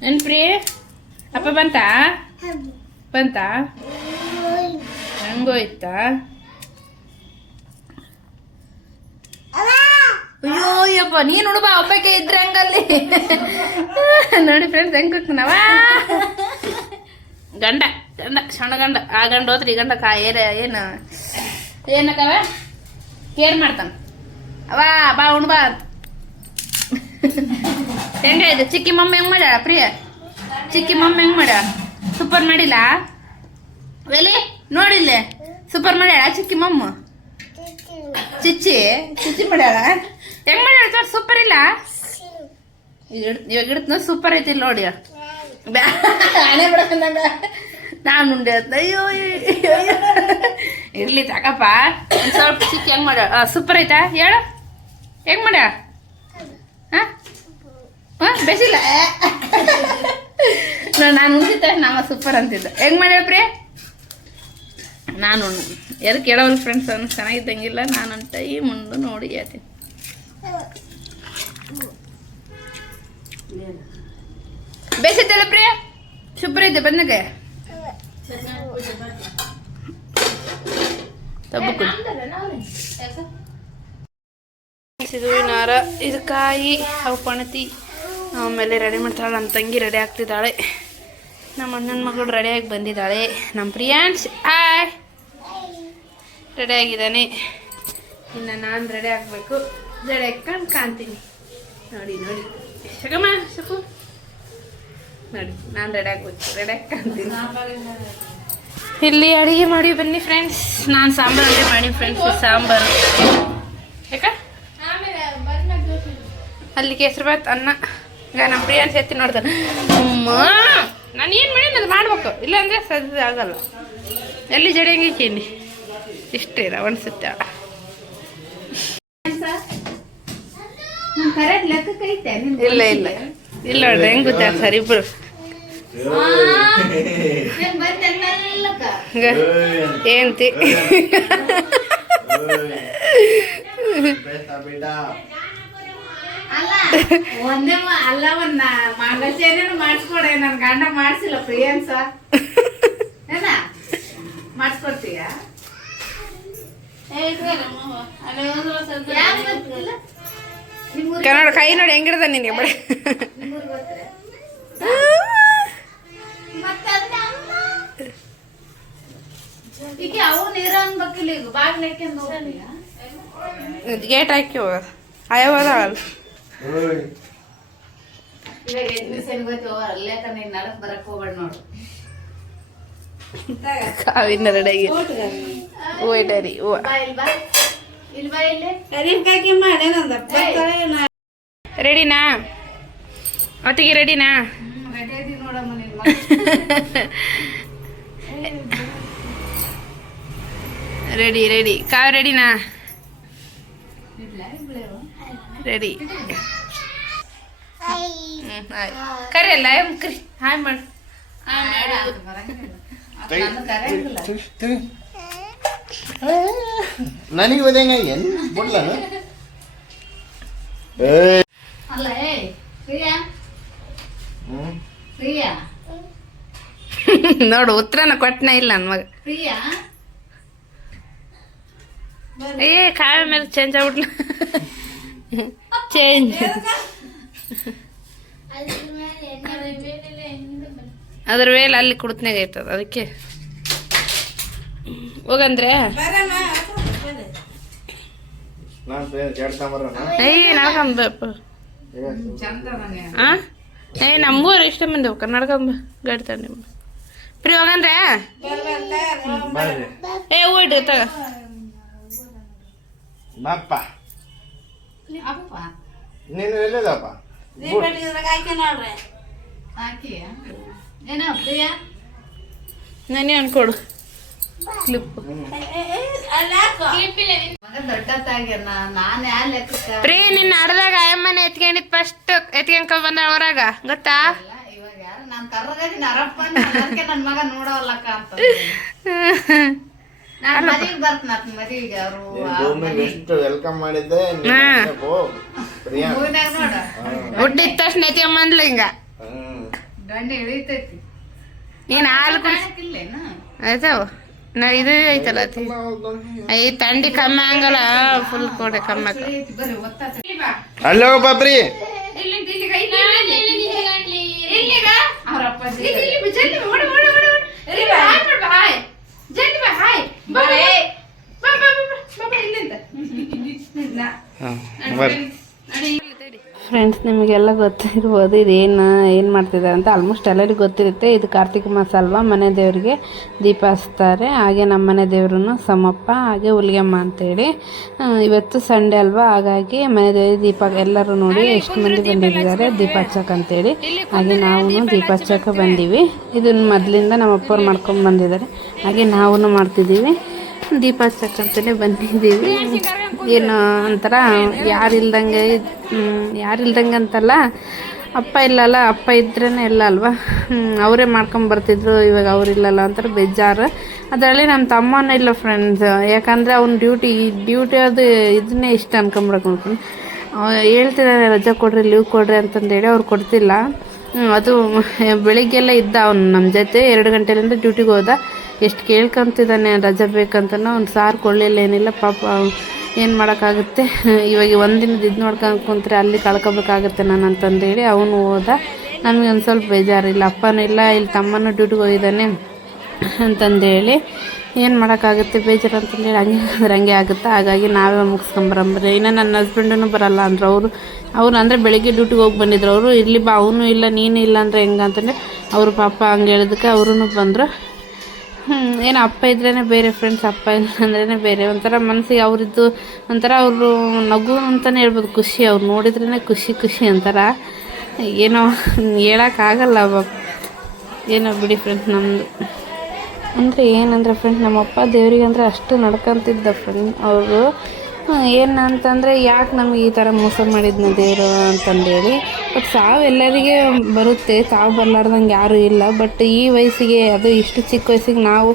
ಏನು ಪ್ರೀ? ಅಪ್ಪ ಬಂತ ಹೆಂಗೋಯ್ತಾ? ಅಯ್ಯೋ ಯಪ್ಪ, ನೀನು ಹುಡುಬ ಒಬ್ಬಕ್ಕೆ ಇದ್ರೆ ಹಂಗಲ್ಲಿ. ನೋಡಿ ಫ್ರೆಂಡ್ಸ್, ಹೆಂಗೆ ಹೋಗ್ತಾನವ ಗಂಡ ಸಣ್ಣ ಗಂಡ. ಆ ಗಂಡ ಹೋದ್ರೆ ಈ ಗಂಡ ಏನಕ್ಕವ ಕೇರ್ ಮಾಡ್ತಾನ. ಅವ ಬಾ ಉಣ್ಬ ಅಂತ. ಹೆಂಗಾಯ್ತು ಚಿಕ್ಕಿ ಮಮ್ಮಿ ಹೆಂಗೆ ಮಾಡ್ಯಾಳ ಪ್ರಿಯ? ಚಿಕ್ಕಿ ಮಮ್ಮಿ ಹೆಂಗೆ ಮಾಡ್ಯಾಳ? ಸೂಪರ್ ಮಾಡಿಲ್ಲ ಎಲ್ಲಿ ನೋಡಿಲ್ಲ? ಸೂಪರ್ ಮಾಡ್ಯಾಳ ಚಿಕ್ಕಿ ಮಮ್ಮ. ಚಿಚ್ಚಿ ಮಾಡ್ಯಾಳ. ಹೆಂಗ್ ಮಾಡ್ಯಾಳ ಸರ್? ಸೂಪರ್ ಇಲ್ಲ? ಇವಾಗ ಇಡ್ತ ಸೂಪರ್ ಐತಿಲ್ಲ ನೋಡಿ. ಹಣೆ ಬಿಡಕಂದಂಗ ನಾನು ಉಂಡೆ ಅಂತ. ಅಯ್ಯೋ ಇರ್ಲಿ ತಕಪ್ಪ. ಒಂದು ಸ್ವಲ್ಪ ಚಿಕ್ಕಿ ಹೆಂಗ್ ಮಾಡ್ಯಾಳ? ಸೂಪರ್ ಐತಾ ಹೇಳು. ಹೆಂಗ್ ಮಾಡ್ಯಾಳ? ಹಾಂ ಬೇಸಿಲ್ಲ. ನಾನು ಉಂಡಿದ್ದ ನಮ್ಮ ಸೂಪರ್ ಅಂತಿದ್ದ. ಹೆಂಗ್ ಮಾಡ್ಯಾಳ ಪ್ರಿಯ? ನಾನು ಯಾರು ಕೇಳೋಲ್ಲ ಫ್ರೆಂಡ್ಸ್. ಅವನು ಚೆನ್ನಾಗಿದ್ದಂಗಿಲ್ಲ. ನಾನು ಟೈ ಮುಂದೆ ನೋಡಿ ಹೇಳ್ತೀನಿ. ಬೇಸಿದ್ದಲ್ಲ ಪ್ರಿಯ? ಸೂಪರ್ ಐತೆ ಬದನೆಕಾಯಿ. ಇದು ನಾರ, ಇದು ಕಾಯಿ, ಅವು ಪಣತಿ ಆಮೇಲೆ ರೆಡಿ ಮಾಡ್ತಾಳೆ. ನಮ್ಮ ತಂಗಿ ರೆಡಿ ಆಗ್ತಿದ್ದಾಳೆ. ನಮ್ಮ ಅಣ್ಣನ ಮಗಳು ರೆಡಿಯಾಗಿ ಬಂದಿದ್ದಾಳೆ. ನಮ್ಮ ಪ್ರಿಯಾಂಶ್ ಆಯ್ ರೆಡಿ ಆಗಿದ್ದಾನೆ. ಇನ್ನು ನಾನು ರೆಡಿ ಆಗಬೇಕು. ಜಡೆ ಹಾಕೊಂಡು ಕಾಣ್ತೀನಿ. ನೋಡಿ ಶಕಮ್ಮ ಶಕು ನೋಡಿ, ನಾನು ರೆಡಿ ಆಗ್ಬೇಕು. ರೆಡಿ ಆಗಿ ಕಾಣ್ತೀನಿ. ಇಲ್ಲಿ ಅಡುಗೆ ಮಾಡಿ ಬನ್ನಿ ಫ್ರೆಂಡ್ಸ್. ನಾನು ಸಾಂಬಾರು ಅಡುಗೆ ಮಾಡಿ ಫ್ರೆಂಡ್ಸ್. ಸಾಂಬಾರು ಯಾಕ ಅಲ್ಲಿ ಕೇಸರಿಬಾತ್ ಅನ್ನ. ಈಗ ನಮ್ಮ ಪ್ರಿಯಾನ್ಸ್ ಎತ್ತಿ ನೋಡ್ತಾನೆ. ನಾನು ಏನು ಮಾಡೀನಿ ಅದು ಮಾಡ್ಬೇಕು ಇಲ್ಲಾಂದರೆ ಸದ್ಯ ಆಗಲ್ಲ. ಎಲ್ಲಿ ಜಡಿ ಹಂಗಿಕ್ಕೀನಿ ಇಷ್ಟೇ ಅನಿಸುತ್ತೆ. ಇಲ್ಲ ಇಲ್ಲ ಇಲ್ಲ ನೋಡ್ರಿ ಹೆಂಗೆ ಗೊತ್ತಾಗ ಸರ್ ಇಬ್ರು ಏನಂತಿ ಅಲ್ಲ ಒಂದೇ ಅಲ್ಲ ಒಂದ್ ಮಂಗಲ್ಚೇನ ಮಾಡಿಸ್ಕೊಡೆ ನನ್ ಗಂಡ ಮಾಡ್ಸಿಲ್ಲ ಪ್ರಿಯನ್ಸ ಏನ ಮಾಡಿಸ್ಕೊಡ್ತೀಯ ಕನ್ನಡ ಕೈ ನೋಡಿ ಹೆಂಗಿರದ ನಿನಗೆ ಬಡ ಈಗ ಅವು ನೀರ ಅನ್ಬೇಕಿಲ್ಲ ಈಗ ಬಾಗ್ಲಕ್ಕೆ ಗೇಟ್ ಹಾಕಿ ಹೋಗ ಅಯ್ಯವಾದ ಇವಾಗ ಎಡ್ಮಿಷನ್ ಗೊತ್ತು ಅಲ್ಲೇ ನೀನ್ ನಡಕ್ ಬರಕ್ ಹೋಗ್ಬೇಡ ನೋಡು. ಕಾವಿನ ರೆಡಿಯಾಗಿ ಓಯ್ಟರಿ ಹೂವ ರೆಡಿನಾ ಅತ್ತಿಗೆ ರೆಡಿನಾ ರೆಡಿ ರೆಡಿ ಕಾವ್ ರೆಡಿನಾ ರೆಡಿ ಕರಿ ಅಲ್ಲ ಕರಿ ಹಾಯ್ ಮಾಡು ನನಗೆ ಓದಂಗ ಏನು ಬಿಡ್ಲ ಅಲ್ಲ ಪ್ರಿಯಾ ಪ್ರಿಯಾ ನೋಡು ಉತ್ತರನ ಕೊಟ್ಟನ ಇಲ್ಲ ನನ್ನ ಮಗ ಪ್ರಿಯಾ ಏ ಕಾವ್ಯ ಮೇಲೆ ಚೇಂಜ್ ಆಗ್ಬಿಟ್ಲ ಚೇಂಜ್ ಅದ್ರ ಮೇಲೆ ಅಲ್ಲಿ ಕುಡ್ತನಾಗ ಐತದ ಅದಕ್ಕೆ ಹೋಗಂದ್ರೆ ಏಯ್ ನಾಕಂಬಪ್ಪ ಹಾಂ ಏ ನಮ್ಮೂರು ಇಷ್ಟ ಮಂದಿ ಹೋಗ ನಡ್ಕೊಂಬ ಗಾಡಿ ತಗೊಂಡು ಪ್ರಿ ಹೋಗಂದ್ರೆ ಏ ಹೂ ಇಡ್ರಿ ತಗ ಬಾಪ್ಪ ಅಪ್ಪ ನೀನು ಎಲ್ಲದಪ್ಪ ಹಾಕಿ ಏನ ಪ್ರಿಯಾ ನಾನೇ ಅನ್ಕೊಡು ಕ್ಲಿಪ್ ಮಗ ದೊಡ್ಡತ್ತಾಗ್ಯಾನ ನಾನು ಯಾ ಲೆಕ್ಕ ಪ್ರೀ ನಿನ್ನ ಅಡ್ದಾಗ ಅಯ್ಯಮ್ಮನ ಎತ್ಕೊಂಡಿದ್ ಫಸ್ಟ್ ಎತ್ಕೊಂಡ್ ಬಂದ ಹೊರಾಗ ಗೊತ್ತಾ ಇವಾಗ ಯಾರು ನಾನು ಕರ್ರಗದಿನ ಅರಪ್ಪ ಅದಕ್ಕೆ ನನ್ನ ಮಗ ನೋಡವಲ್ಲಕ್ಕ ಅಂತ ನಾನು ಮದುವೆಗೆ ಬರ್ತೀನಿ ಮದುವೆಗೆ ಅವರು ಎಷ್ಟು ವೆಲ್ಕಮ್ ಮಾಡಿದ್ದೆ ಪ್ರಿಯಾ ಮೂವಿನಾಗ ನೋಡ ಹುಟ್ಟಿದ ತಕ್ಷಣ ಎತ್ಕೊಂಬಂದ್ಲು ಹಿಂಗ ಗಂಡ ಇಳಿತೈತಿ ನೀನ್ ಹಾಲು ಕಾಣಕ್ಕಿಲ್ಲೇನು ಆಯ್ತಾವ ನಾ ಇದು ಐತಲ್ಲ ಅತಿ ಐ ತಂಡಿ ಕಮ್ಮಿ ಹಂಗಲ್ಲ ಫುಲ್ ಕೋಡೆ ಕಮ್ಮಿ ಬರ್ರಿ ಒತ್ತಾತ ಅಲ್ಲೋ ಪಾಪ್ರಿ ಅವ್ರ ಅಪ್ಪಾಜಿ ಫ್ರೆಂಡ್ಸ್ ನಿಮಗೆಲ್ಲ ಗೊತ್ತಿರ್ಬೋದು ಇದೇನು ಮಾಡ್ತಿದ್ದಾರೆ ಅಂತ ಆಲ್ಮೋಸ್ಟ್ ಎಲ್ಲರಿಗೂ ಗೊತ್ತಿರುತ್ತೆ. ಇದು ಕಾರ್ತಿಕ ಮಾಸ ಅಲ್ವಾ, ಮನೆ ದೇವರಿಗೆ ದೀಪ ಹಚ್ತಾರೆ. ಹಾಗೆ ನಮ್ಮ ಮನೆ ದೇವ್ರೂ ಸಮಪ್ಪ, ಹಾಗೆ ಹುಲಿಗೆಮ್ಮ ಅಂತೇಳಿ. ಇವತ್ತು ಸಂಡೇ ಅಲ್ವಾ, ಹಾಗಾಗಿ ಮನೆ ದೇವರಿಗೆ ದೀಪ ಎಲ್ಲರೂ ನೋಡಿ ಎಷ್ಟು ಮಂದಿ ಬಂದಿದ್ದಾರೆ ದೀಪ ಹಚ್ಚಕ್ಕಂತೇಳಿ. ಹಾಗೆ ನಾವು ದೀಪ ಹಚ್ಚಕ್ಕೆ ಬಂದೀವಿ. ಇದನ್ನು ಮೊದಲಿಂದ ನಮ್ಮ ಅಪ್ಪವ್ರು ಮಾಡ್ಕೊಂಡು ಬಂದಿದ್ದಾರೆ, ಹಾಗೆ ನಾವು ಮಾಡ್ತಿದ್ದೀವಿ. ದೀಪ ಹಚ್ಚಕ್ಕಂತಲೇ ಬಂದಿದ್ದೀವಿ. ಏನು ಒಂಥರ ಯಾರಿಲ್ದಂಗೆ ಅಂತಲ್ಲ, ಅಪ್ಪ ಇಲ್ಲಲ್ಲ, ಅಪ್ಪ ಇದ್ರೇ ಎಲ್ಲ ಅಲ್ವಾ, ಅವರೇ ಮಾಡ್ಕೊಂಬರ್ತಿದ್ರು. ಇವಾಗ ಅವರಿಲ್ಲಲ್ಲ ಅಂತಾರೆ ಬೇಜಾರು. ಅದರಲ್ಲಿ ನಮ್ಮ ತಮ್ಮನೂ ಇಲ್ಲ ಫ್ರೆಂಡ್ಸ್, ಯಾಕಂದರೆ ಅವ್ನ ಡ್ಯೂಟಿ ಅದು ಇದನ್ನೇ ಇಷ್ಟ ಅನ್ಕೊಂಬಿಡಕ್ಕೆ ಹೇಳ್ತಿದ್ದಾರೆ, ರಜೆ ಕೊಡ್ರಿ, ಲೀವ್ ಕೊಡ್ರಿ ಅಂತಂದೇಳಿ ಅವ್ರು ಕೊಡ್ತಿಲ್ಲ. ಅದು ಬೆಳಿಗ್ಗೆಲ್ಲ ಇದ್ದ ಅವನು ನಮ್ಮ ಜೊತೆ 2 ಗಂಟೆಲಿಂದ ಡ್ಯೂಟಿಗೆ ಹೋದ. ಎಷ್ಟು ಕೇಳ್ಕೊಂತಿದ್ದಾನೆ ರಜೆ ಬೇಕಂತನೋ, ಅವ್ನು ಸಾರು ಕೊಡಲಿಲ್ಲ, ಏನಿಲ್ಲ. ಪಾಪ ಏನು ಮಾಡೋಕ್ಕಾಗುತ್ತೆ, ಇವಾಗ ಒಂದಿನದ ಇದು ನೋಡ್ಕೊಂಡು ಕುಂತ್ರೆ ಅಲ್ಲಿ ಕಳ್ಕೊಬೇಕಾಗುತ್ತೆ ನಾನು ಅಂತಂದೇಳಿ ಅವನು ಹೋದ. ನಮಗೆ ಒಂದು ಸ್ವಲ್ಪ ಬೇಜಾರಿಲ್ಲ, ಅಪ್ಪನೂ ಇಲ್ಲ, ಇಲ್ಲಿ ತಮ್ಮನೂ ಡ್ಯೂಟಿಗೆ ಹೋಗಿದ್ದಾನೆ ಅಂತಂದೇಳಿ ಏನು ಮಾಡೋಕ್ಕಾಗುತ್ತೆ, ಬೇಜಾರು ಅಂತಂದೇಳಿ ಹಂಗೆ ಆಗುತ್ತೆ. ಹಾಗಾಗಿ ನಾವೇ ಮುಗಿಸ್ಕೊಂಬರಂಬ್ರಿ. ಇನ್ನು ನನ್ನ ಹಸ್ಬೆಂಡೂ ಬರಲ್ಲ ಅಂದರು. ಅವ್ರು ಅಂದರೆ ಬೆಳಿಗ್ಗೆ ಡ್ಯೂಟಿಗೆ ಹೋಗಿ ಬಂದಿದ್ರು. ಅವರು ಇಲ್ಲಿ ಬಾ, ಅವನು ಇಲ್ಲ, ನೀನು ಇಲ್ಲ ಅಂದರೆ ಹೆಂಗಂತಂದರೆ ಅವರು ಪಾಪ ಹಂಗೆ ಹೇಳಿದಕ್ಕೆ ಅವರೂ ಬಂದರು. ಏನು ಅಪ್ಪ ಇದ್ರೇ ಬೇರೆ ಫ್ರೆಂಡ್ಸ್, ಅಪ್ಪ ಇಲ್ಲ ಅಂದ್ರೇ ಬೇರೆ ಒಂಥರ ಮನಸ್ಸಿಗೆ ಅವರಿದ್ದು ಒಂಥರ ಅವರು ನಗು ಅಂತಲೇ ಹೇಳ್ಬೋದು, ಖುಷಿ. ಅವ್ರು ನೋಡಿದ್ರೇ ಖುಷಿ ಅಂತಾರ, ಏನೋ ಹೇಳೋಕ್ಕಾಗಲ್ಲ. ಏನೋ ಬಿಡಿ ಫ್ರೆಂಡ್ಸ್ ನಮ್ಮದು ಅಂದರೆ ಏನಂದರೆ ಫ್ರೆಂಡ್ ನಮ್ಮಪ್ಪ ದೇವ್ರಿಗೆ ಅಂದರೆ ಅಷ್ಟು ನಡ್ಕೊಂತಿದ್ದ ಫ್ರೆಂಡ್ ಅವರು ಏನಂತಂದರೆ ಯಾಕೆ ನಮಗೆ ಈ ಥರ ಮೋಸ ಮಾಡಿದ್ನ ದೇವರು ಅಂತಂದೇಳಿ. ಬಟ್ ಸಾವು ಎಲ್ಲರಿಗೆ ಬರುತ್ತೆ, ಸಾವು ಬರಲಾರ್ದಂಗೆ ಯಾರೂ ಇಲ್ಲ. ಬಟ್ ಈ ವಯಸ್ಸಿಗೆ ಅದು ಇಷ್ಟು ಚಿಕ್ಕ ವಯಸ್ಸಿಗೆ ನಾವು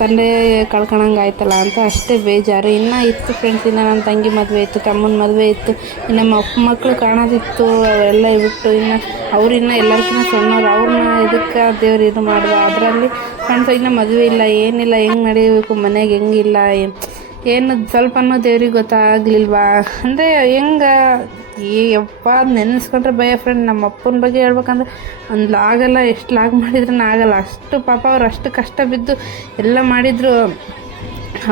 ತಂದೆ ಕಳ್ಕೊಳಂಗೆ ಆಯ್ತಲ್ಲ ಅಂತ ಅಷ್ಟೇ ಬೇಜಾರು. ಇನ್ನೂ ಇತ್ತು ಫ್ರೆಂಡ್ಸ್, ಇನ್ನು ನನ್ನ ತಂಗಿ ಮದುವೆ ಇತ್ತು, ತಮ್ಮನ ಮದುವೆ ಇತ್ತು, ನಮ್ಮ ಅಪ್ಪ ಮಕ್ಕಳು ಕಾಣೋದಿತ್ತು, ಅವೆಲ್ಲ ಬಿಟ್ಟು ಇನ್ನು ಅವ್ರಿನ್ನ ಎಲ್ಲರಿಗಿನ್ನ ಸಣ್ಣವ್ರು, ಅವ್ರನ್ನ ಇದಕ್ಕೆ ದೇವ್ರು ಇದು ಮಾಡಿದ. ಅದರಲ್ಲಿ ಫ್ರೆಂಡ್ಸ್ ಇನ್ನು ಮದುವೆ ಇಲ್ಲ, ಏನಿಲ್ಲ, ಹೆಂಗೆ ನಡೀಬೇಕು ಮನೆಗೆ, ಹೆಂಗಿಲ್ಲ, ಏನು ಸ್ವಲ್ಪನೂ ದೇವ್ರಿಗೆ ಗೊತ್ತಾಗಲಿಲ್ವಾ ಅಂದರೆ ಹೆಂಗೆ ಯಪ್ಪ ನೆನೆಸ್ಕೊಂಡ್ರೆ ಭಯ ಫ್ರೆಂಡ್. ನಮ್ಮ ಅಪ್ಪನ ಬಗ್ಗೆ ಹೇಳ್ಬೇಕಂದ್ರೆ ಒಂದು ಲಾಗಲ್ಲ, ಎಷ್ಟು ಲಾಗ್ ಮಾಡಿದ್ರೂ ಆಗಲ್ಲ. ಅಷ್ಟು ಪಾಪ ಅವ್ರು ಅಷ್ಟು ಕಷ್ಟ ಬಿದ್ದು ಎಲ್ಲ ಮಾಡಿದರು.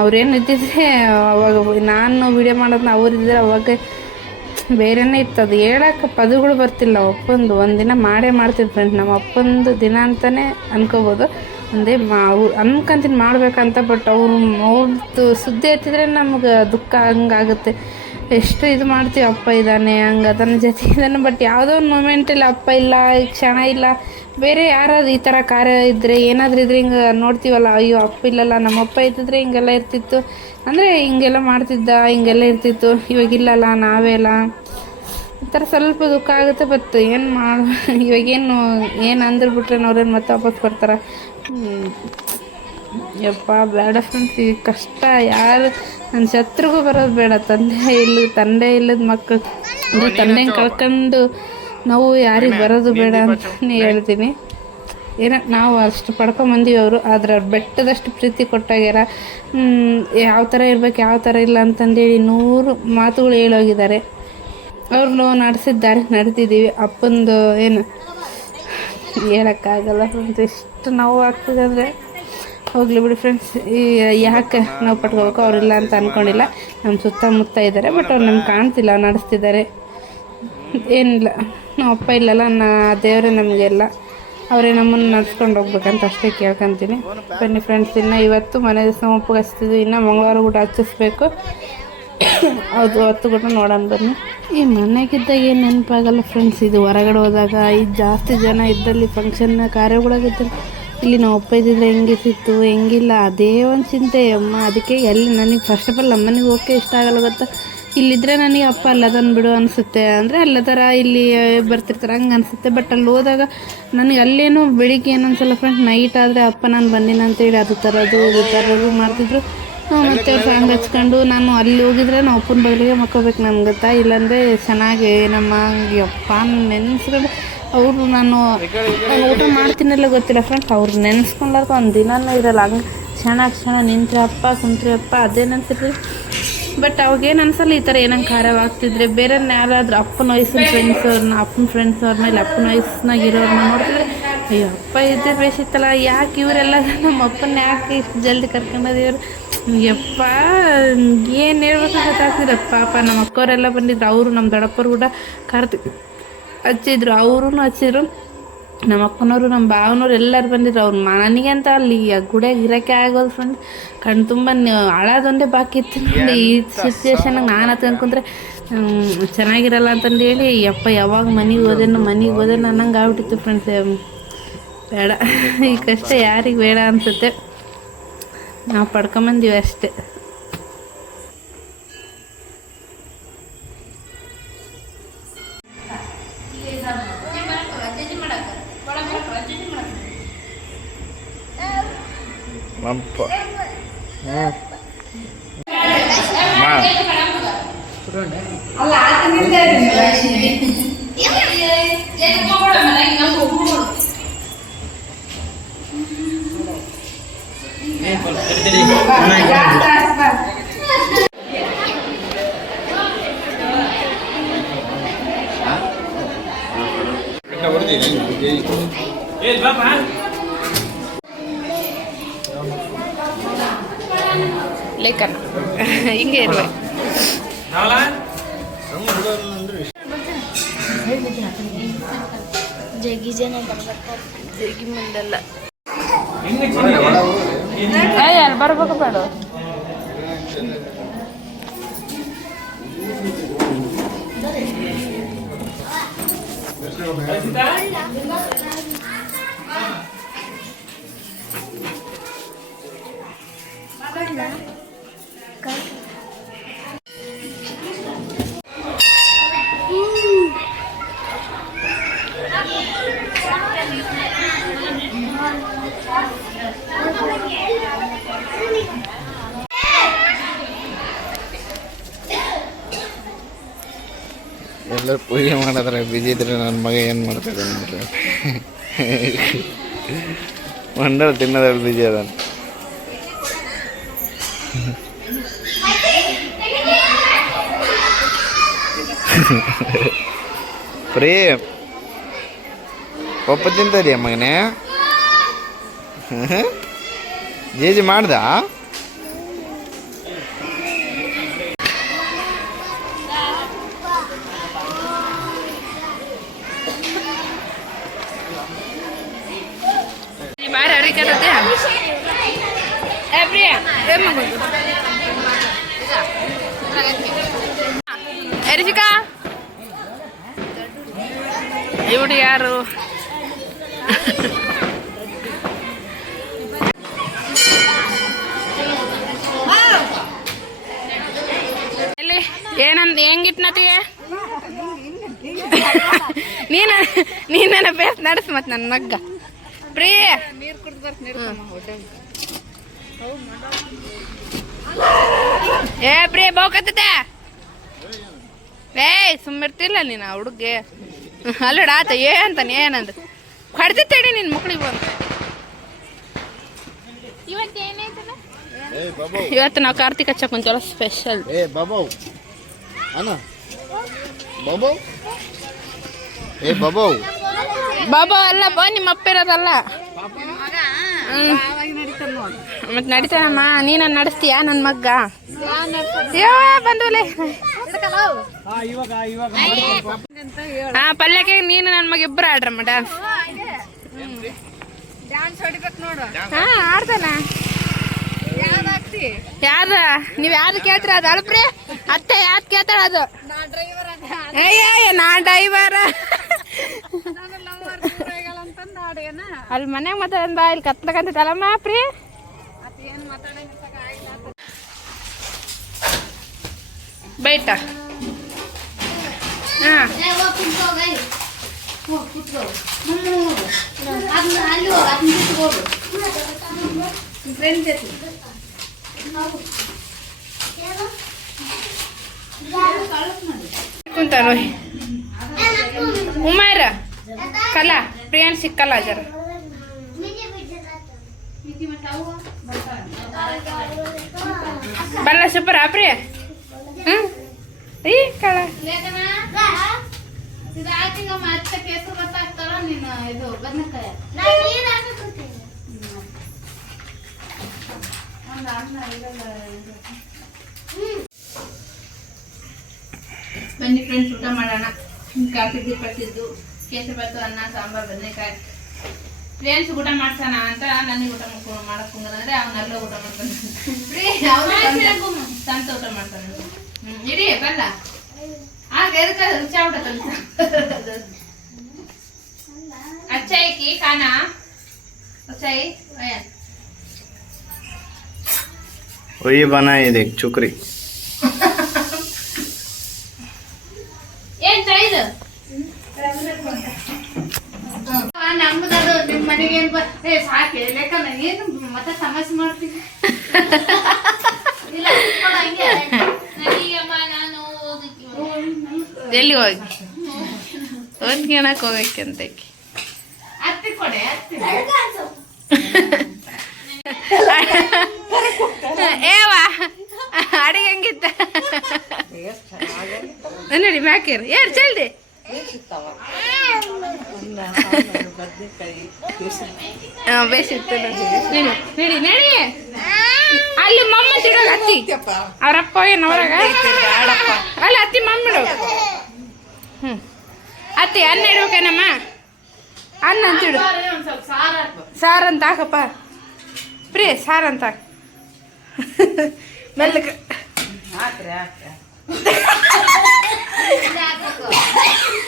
ಅವ್ರೇನು ಇದ್ದಿದ್ರೆ ಅವಾಗ ನಾನು ವಿಡಿಯೋ ಮಾಡೋದನ್ನ ಅವ್ರಿದ್ದರೆ ಅವಾಗ ಬೇರೆಯೇ ಇತ್ತು. ಅದು ಹೇಳೋಕೆ ಪದಗಳು ಬರ್ತಿಲ್ಲ. ಅಪ್ಪಂದು ಒಂದಿನ ಮಾಡೇ ಮಾಡ್ತಿದ್ದು ಫ್ರೆಂಡ್. ನಮ್ಮ ಅಪ್ಪಂದು ದಿನ ಅಂತಲೇ ಅನ್ಕೋಬೋದು. ಒಂದೇ ಅನ್ಕೊಂತೀನಿ ಮಾಡ್ಬೇಕಂತ. ಬಟ್ ಅವ್ರದ್ದು ಸುದ್ದಿ ಎತ್ತಿದ್ರೆ ನಮ್ಗೆ ದುಃಖ ಹಂಗಾಗುತ್ತೆ. ಎಷ್ಟು ಇದು ಮಾಡ್ತೀವಿ, ಅಪ್ಪ ಇದ್ದಾನೆ ಹಂಗೆ ಅದನ್ನ ಜೊತೆ ಇದ್ದಾನೆ, ಬಟ್ ಯಾವುದೋ ಒಂದು ಮೂಮೆಂಟಲ್ಲಿ ಅಪ್ಪ ಇಲ್ಲ, ಕ್ಷಣ ಇಲ್ಲ, ಬೇರೆ ಯಾರಾದ್ರು ಈ ಥರ ಕಾರ್ಯ ಇದ್ದರೆ ಏನಾದರೂ ಇದ್ರೆ ಹಿಂಗೆ ನೋಡ್ತೀವಲ್ಲ, ಅಯ್ಯೋ ಅಪ್ಪ ಇಲ್ಲಲ್ಲ, ನಮ್ಮಪ್ಪ ಇದ್ದಿದ್ರೆ ಹಿಂಗೆಲ್ಲ ಇರ್ತಿತ್ತು, ಅಂದರೆ ಹಿಂಗೆಲ್ಲ ಮಾಡ್ತಿದ್ದ, ಹಿಂಗೆಲ್ಲ ಇರ್ತಿತ್ತು, ಇವಾಗಿಲ್ಲಲ್ಲ ನಾವೆಲ್ಲ ಈ ಥರ ಸ್ವಲ್ಪ ದುಃಖ ಆಗುತ್ತೆ. ಬಟ್ ಏನು ಇವಾಗೇನು ಅಂದ್ರು ಬಿಟ್ರೆ ಅವ್ರೇನು ಮತ್ತೆ ವಾಪಸ್ ಬರ್ತಾರೆ. ಯಪ್ಪ ಬೇಡ ಫ್ರೆಂಡ್ಸ್, ಈ ಕಷ್ಟ ಯಾರು ನನ್ನ ಶತ್ರುಗೂ ಬರೋದು ಬೇಡ. ತಂದೆ ಇಲ್ಲದ ಮಕ್ಕಳು ಅಂದರೆ ತಂದೆನ ಕಳ್ಕೊಂಡು ನಾವು ಯಾರಿಗೆ ಬರೋದು ಬೇಡ ಅಂತಲೇ ಹೇಳ್ತೀನಿ. ಏನೋ ನಾವು ಅಷ್ಟು ಪಡ್ಕೊಂಬಂದೀವಿ, ಅವರು ಆದರೆ ಅವ್ರು ಬೆಟ್ಟದಷ್ಟು ಪ್ರೀತಿ ಕೊಟ್ಟಾಗ್ಯಾರ. ಯಾವ ಥರ ಇರ್ಬೇಕು, ಯಾವ ಥರ ಇಲ್ಲ ಅಂತಂದೇಳಿ 100 ಮಾತುಗಳು ಹೇಳೋಗಿದ್ದಾರೆ. ಅವ್ರನ್ನು ನಡೆಸಿದ್ದಾರೆ, ನಡೆದಿದ್ದೀವಿ. ಅಪ್ಪಂದು ಏನು ಹೇಳೋಕ್ಕಾಗಲ್ಲ ಫ್ರೆಂಡ್ಸ್. ಎಷ್ಟು ನೋವು ಆಗ್ತದೆ ಅಂದರೆ ಹೋಗಲಿ ಬಿಡಿ ಫ್ರೆಂಡ್ಸ್. ಯಾಕೆ ನಾವು ಪಟ್ಕೋಬೇಕು, ಅವರಿಲ್ಲ ಅಂತ ಅಂದ್ಕೊಂಡಿಲ್ಲ. ನಮ್ಮ ಸುತ್ತಮುತ್ತ ಇದ್ದಾರೆ, ಬಟ್ ಅವ್ರು ನಮ್ಗೆ ಕಾಣ್ತಿಲ್ಲ, ಅವ್ರು ನಡೆಸ್ತಿದ್ದಾರೆ. ಏನಿಲ್ಲ, ನಮ್ಮ ಅಪ್ಪ ಇಲ್ಲಲ್ಲ, ದೇವರೇ ನಮಗೆಲ್ಲ, ಅವರೇ ನಮ್ಮನ್ನು ನಡೆಸ್ಕೊಂಡು ಹೋಗ್ಬೇಕಂತ ಅಷ್ಟೇ ಕೇಳ್ಕೊತೀನಿ. ಬನ್ನಿ ಫ್ರೆಂಡ್ಸ್, ಇನ್ನು ಇವತ್ತು ಮನೆ ದಿವಸ ಒಪ್ಪಿಗೆ ಹಚ್ತಿದ್ವಿ, ಇನ್ನು ಮಂಗಳವಾರ ಊಟ ಹಚ್ಚಿಸ್ಬೇಕು. ಅದು ಹೊತ್ತು ಕೂಡ ನೋಡೋಣ ಬನ್ನಿ. ಈ ಮನೆಗಿದ್ದಾಗ ಏನು ನೆನಪಾಗಲ್ಲ ಫ್ರೆಂಡ್ಸ್. ಇದು ಹೊರಗಡೆ ಹೋದಾಗ ಇದು ಜಾಸ್ತಿ ಜನ ಇದ್ದಲ್ಲಿ ಫಂಕ್ಷನ್ ಕಾರ್ಯಗಳಾಗಿದ್ದಲ್ಲಿ ಇಲ್ಲಿ ನಾವು ಅಪ್ಪ ಇದ್ದಿದ್ರೆ ಹೆಂಗಿರ್ತಿತ್ತು ಹೆಂಗಿಲ್ಲ ಅದೇ ಒಂದು ಚಿಂತೆ ಅಮ್ಮ. ಅದಕ್ಕೆ ಎಲ್ಲಿ ನನಗೆ ಫಸ್ಟ್ ಆಫ್ ಆಲ್ ನಮ್ಮನೆಗೆ ಹೋಗೋಕ್ಕೆ ಇಷ್ಟ ಆಗಲ್ಲ ಗೊತ್ತಾ. ಇಲ್ಲಿದ್ದರೆ ನನಗೆ ಅಪ್ಪ ಅಲ್ಲದನ್ನು ಬಿಡು ಅನಿಸುತ್ತೆ, ಅಂದರೆ ಅಲ್ಲ ಥರ ಇಲ್ಲಿ ಬರ್ತಿರ್ತಾರೆ ಹಂಗೆ ಅನಿಸುತ್ತೆ. ಬಟ್ ಅಲ್ಲಿ ಹೋದಾಗ ನನಗೆ ಅಲ್ಲೇನು ಬೆಳಿಗ್ಗೆ ಏನು ಅನ್ಸಲ್ಲ ಫ್ರೆಂಡ್ಸ್. ನೈಟ್ ಆದರೆ ಅಪ್ಪ ನಾನು ಬಂದಿನ ಅಂತೇಳಿ ಅದು ಥರದ್ದು ಇದು ಥರದ್ದು ಮಾಡ್ತಿದ್ರು. ಮತ್ತು ಅವ್ರು ಸಾಂಗ್ ಹಚ್ಕೊಂಡು ನಾನು ಅಲ್ಲಿ ಹೋಗಿದ್ರೆ ನಾವು ಅಪ್ಪನ ಬದಲಿಗೆ ಮಕ್ಕೋಬೇಕು ನನ್ಗೆ ಗೊತ್ತಾ. ಇಲ್ಲಾಂದರೆ ಚೆನ್ನಾಗಿ ನಮ್ಮ ಅಪ್ಪ ನೆನೆಸ್ಕೊಂಡು ಅವರು ನಾನು ಊಟ ಮಾಡ್ತೀನಲ್ಲ ಗೊತ್ತಿಲ್ಲ ಫ್ರೆಂಡ್ಸ್. ಅವ್ರು ನೆನೆಸ್ಕೊಂಡಾಗ ಒಂದು ದಿನನೂ ಇರೋಲ್ಲ. ಹಂಗೆ ಕ್ಷಣ ನಿಂತ್ರೆ ಅಪ್ಪ ಕುಂತ್ರೆ ಅಪ್ಪ ಅದೇ ನೆನ್ಸಿರ್ರಿ. ಬಟ್ ಅವಾಗೇನು ಅನ್ಸಲ್ಲ ಈ ಥರ ಏನಂಗೆ ಖಾರವಾಗ್ತಿದ್ರೆ. ಬೇರೆ ಯಾರಾದರೂ ಅಪ್ಪನ ವಯಸ್ಸಿನ ಅಪ್ಪನ ಫ್ರೆಂಡ್ಸ್ ಅವ್ರನ್ನ ಇಲ್ಲ ಅಪ್ಪನ ವಯಸ್ಸಿನಾಗ ಇರೋರನ್ನ ನೋಡ್ತಿದ್ರೆ ಅಯ್ಯೋ ಅಪ್ಪ ಇದ್ದೇ ಬೇಸಿತ್ತಲ್ಲ, ಯಾಕೆ ಇವರೆಲ್ಲ ನಮ್ಮ ಅಪ್ಪನ ಯಾಕೆ ಇಷ್ಟು ಜಲ್ದಿ ಕರ್ಕೊಂಡೋದಿವ್ರು, ಯಪ್ಪ ಏನು ಹೇಳ್ಬೇಕು ಗೊತ್ತಾಗ್ತಿದ್ರು. ಪಾಪ ನಮ್ಮ ಅಕ್ಕವರೆಲ್ಲ ಬಂದಿದ್ರು, ಅವರು ನಮ್ಮ ದೊಡ್ಡಪ್ಪರು ಕೂಡ ಕಾರ್ತಿಕ್ ಹಚ್ಚಿದ್ರು, ಅವರು ಹಚ್ಚಿದ್ರು, ನಮ್ಮ ಅಕ್ಕನವರು ನಮ್ಮ ಭಾವನವ್ರು ಎಲ್ಲರೂ ಬಂದಿದ್ರು. ಅವ್ರು ನನಗೆ ಅಂತ ಅಲ್ಲಿ ಗುಡಿಯಾಗ ಇರೋಕ್ಕೆ ಆಗೋದು ಫ್ರೆಂಡ್. ಕಣ್ಣು ತುಂಬ ಅಳೋದೊಂದೇ ಬಾಕಿ ಇತ್ತು ನೋಡಿ. ಈ ಸಿಚುವೇಶನಾಗ ನಾನು ಹತ್ಕೊಂಡ್ರೆ ಚೆನ್ನಾಗಿರಲ್ಲ ಅಂತಂದು ಹೇಳಿ ಯಪ್ಪ ಯಾವಾಗ ಮನೆಗೆ ಹೋದೆ ಅನ್ನಂಗೆ ಆಗ್ಬಿಟ್ಟಿತ್ತು ಫ್ರೆಂಡ್ಸ್. ಬೇಡ, ಈ ಕಷ್ಟ ಯಾರಿಗೆ ಬೇಡ ಅನಿಸುತ್ತೆ. ನಾವು ಪಡ್ಕೊಂಬಂದೀವಿ ಅಷ್ಟೇ. ಲೇಖನ ಹಿಂಗೆ ಇರ್ಬೇಕು. ಜಗ್ಗಿ ಜನ ಬರ್ಬೇಕು, ಜಗ್ಗಿ ಮುಂದೆಲ್ಲ ಅಲ್ಲಿ ಬರ್ಬೇಕು ಬೇಡ. ಎಲ್ಲರೂ ಪೂಜೆ ಮಾಡಿದ್ರೆ ಬಿಜಿ ಇದ್ರೆ ನನ್ನ ಮಗ ಏನು ಮಾಡ್ತಾರೆ ನೋಡ್ರಿ ಮಂಡಳ ತಿನ್ನೋದ್ರಲ್ಲಿ ಬಿಜಿ ಅದ ಪ್ರೇಮ್ ಪಪ್ಪ ತಿಂತದ್ಯಾ ಮಗನೇ ಜೇಜಿ ಮಾಡ್ದ ಬಾರಿ ಅಡಿಕೆ ಎರಿಸಿಕಾ ಇವ್ರು ಯಾರು ಎಲ್ಲಿ ಏನಂದ ಹೆಂಗಿಟ್ನತಿಗೆ ನೀನ ಬೇಸ್ ನಡೆಸ್ ಮತ್ ನನ್ನ ಮಗ್ಗ ಪ್ರಿಯ ಏ ಪ್ರಿಯ ಬೋಕತ್ತ ಏ ಸುಮ್ಮಿರ್ತಿಲ್ಲ ನೀನು ಆ ಹುಡುಗ್ಗೆ ಅಲ್ಲಡ ಆತ ಅಂತಾನೆ ಏನಂದ ಹೊಡೆದಿತ್ತೇಳಿ ನಿನ್ನ ಮಕ್ಳಿಗೆ ಬಂದು ಇವತ್ತು ನಾವು ಕಾರ್ತಿಕ ಚಕೊಂತೇವಲ್ಲ ಸ್ಪೆಷಲ್ ಬಾಬಾ ಅಲ್ಲ ಬಾ ನಿಮ್ಮ ಅಪ್ಪ ಇರೋದಲ್ಲ ಮತ್ತೆ ನಡೀತಾನಮ್ಮ ನೀನ ನಡೆಸ್ತೀಯಾ ನನ್ನ ಮಗ್ಗ ಬಂದೂಲೆ ಹಾ ಪಲ್ಯಕ್ಕೆ ನೀನು ನನ್ನ ಮಗ ಇಬ್ಬರು ಆಡ್ರಮ್ಮ ಡ್ಯಾನ್ಸ್ ಹಾ ಆಡ್ತಾನ ಯಾವ್ದ ನೀವ್ ಯಾವ್ದು ಕೇಳ್ತೀರ ಅದು ಅಲ್ಪ್ರಿ ಅತ್ತೆ ಯಾವ್ದು ಕೇಳ್ತಾಳ ಅದು ನಾ ಡ್ರೈವರ್ ಅಲ್ಲಿ ಮನ್ಯಾಗ ಮಾತಾಡ ಇಲ್ಲಿ ಕತ್ಲಕಂತಲ್ಲಮ್ಮ ಪ್ರೀ ಬೈಟ ಹಾ ಕುಂತಾರ ಉಮಾರ ಕಲಾ ಪ್ರಿಯಾನ್ ಸಿಕ್ಕಲ್ಲ ಜರ ಬಲ್ಲ ಸೂಪರ್ ಪ್ರಿಯ ಹ್ಮ್ ಈ ಕಳ ಬನ್ನಿ ಫ್ರೆಂಡ್ಸ್ ಊಟ ಮಾಡೋಣ ಕಾಫಿ ಪಟ್ಟಿದ್ದು ಕೇಸರಿ ಬಾತು ಅನ್ನ ಸಾಂಬಾರ್ ಬದನೆಕಾಯಿ ಫ್ರೆಂಡ್ಸ್ ಊಟ ಮಾಡ್ತಾನ ಅಂತ ನನಗೆ ಊಟ ಮಾಡಕ್ ಕುಂದ್ರೆ ಅವನೆಲ್ಲ ಊಟ ಮಾಡ್ತಾನೆ ಸಂತ ಊಟ ಮಾಡ್ತಾನೆ ಇಡೀ ಬಲ್ಲ ಆಗ ಎದಕ್ಕೆ ರುಚಿ ಆಗ್ಬಿಡತ್ತ अच्छाई की खाना अच्छाई वही बनाए देख चुकरी ಏನ್ चाहिए ನಮ್ಮದದು ನಿಮ್ಮ ಮನೆಗೆ ಏನ್ ಸಾಕು ಲೆಕ್ಕನ ಏನು ಮತ್ತೆ ಸಮಸ್ಯೆ ಮಾಡ್ತೀನಿ ಎಲ್ಲಿ ಹೋಗಿ ಓದ್ಕೊಳಕ್ ಹೋಗಕ್ಕಂತ ಅತ್ತಿ ಕೊಡೆ ಅತ್ತಿ ಏವಾ ಅಡಿಗೆ ಹಂಗಿತ್ತ ನೋಡಿ ಮ್ಯಾಕೇರ್ ಏರ್ ಜಲ್ದಿ ಬೇಸಿತ್ತು ನಡಿ ನಡಿ ಅಲ್ಲಿ ಮಮ್ಮ ತಿಡೋದು ಅತ್ತಿ ಅವ್ರಪ್ಪ ಏನು ಹೊರಗ ಅಲ್ಲ ಅತ್ತಿ ಮಮ್ಮಿಡು ಹ್ಞೂ ಅತ್ತಿ ಅನ್ನ ಇಡ್ಬೇಕೇನಮ್ಮ ಅನ್ನ ಅಂತಿಡು ಸಾರು ಅಂತ ಹಾಕಪ್ಪ ಪ್ರಿಯ ಸಾರು ಅಂತ ಹಾಕ ಮೆಲ್ಲಕ್ಕೆ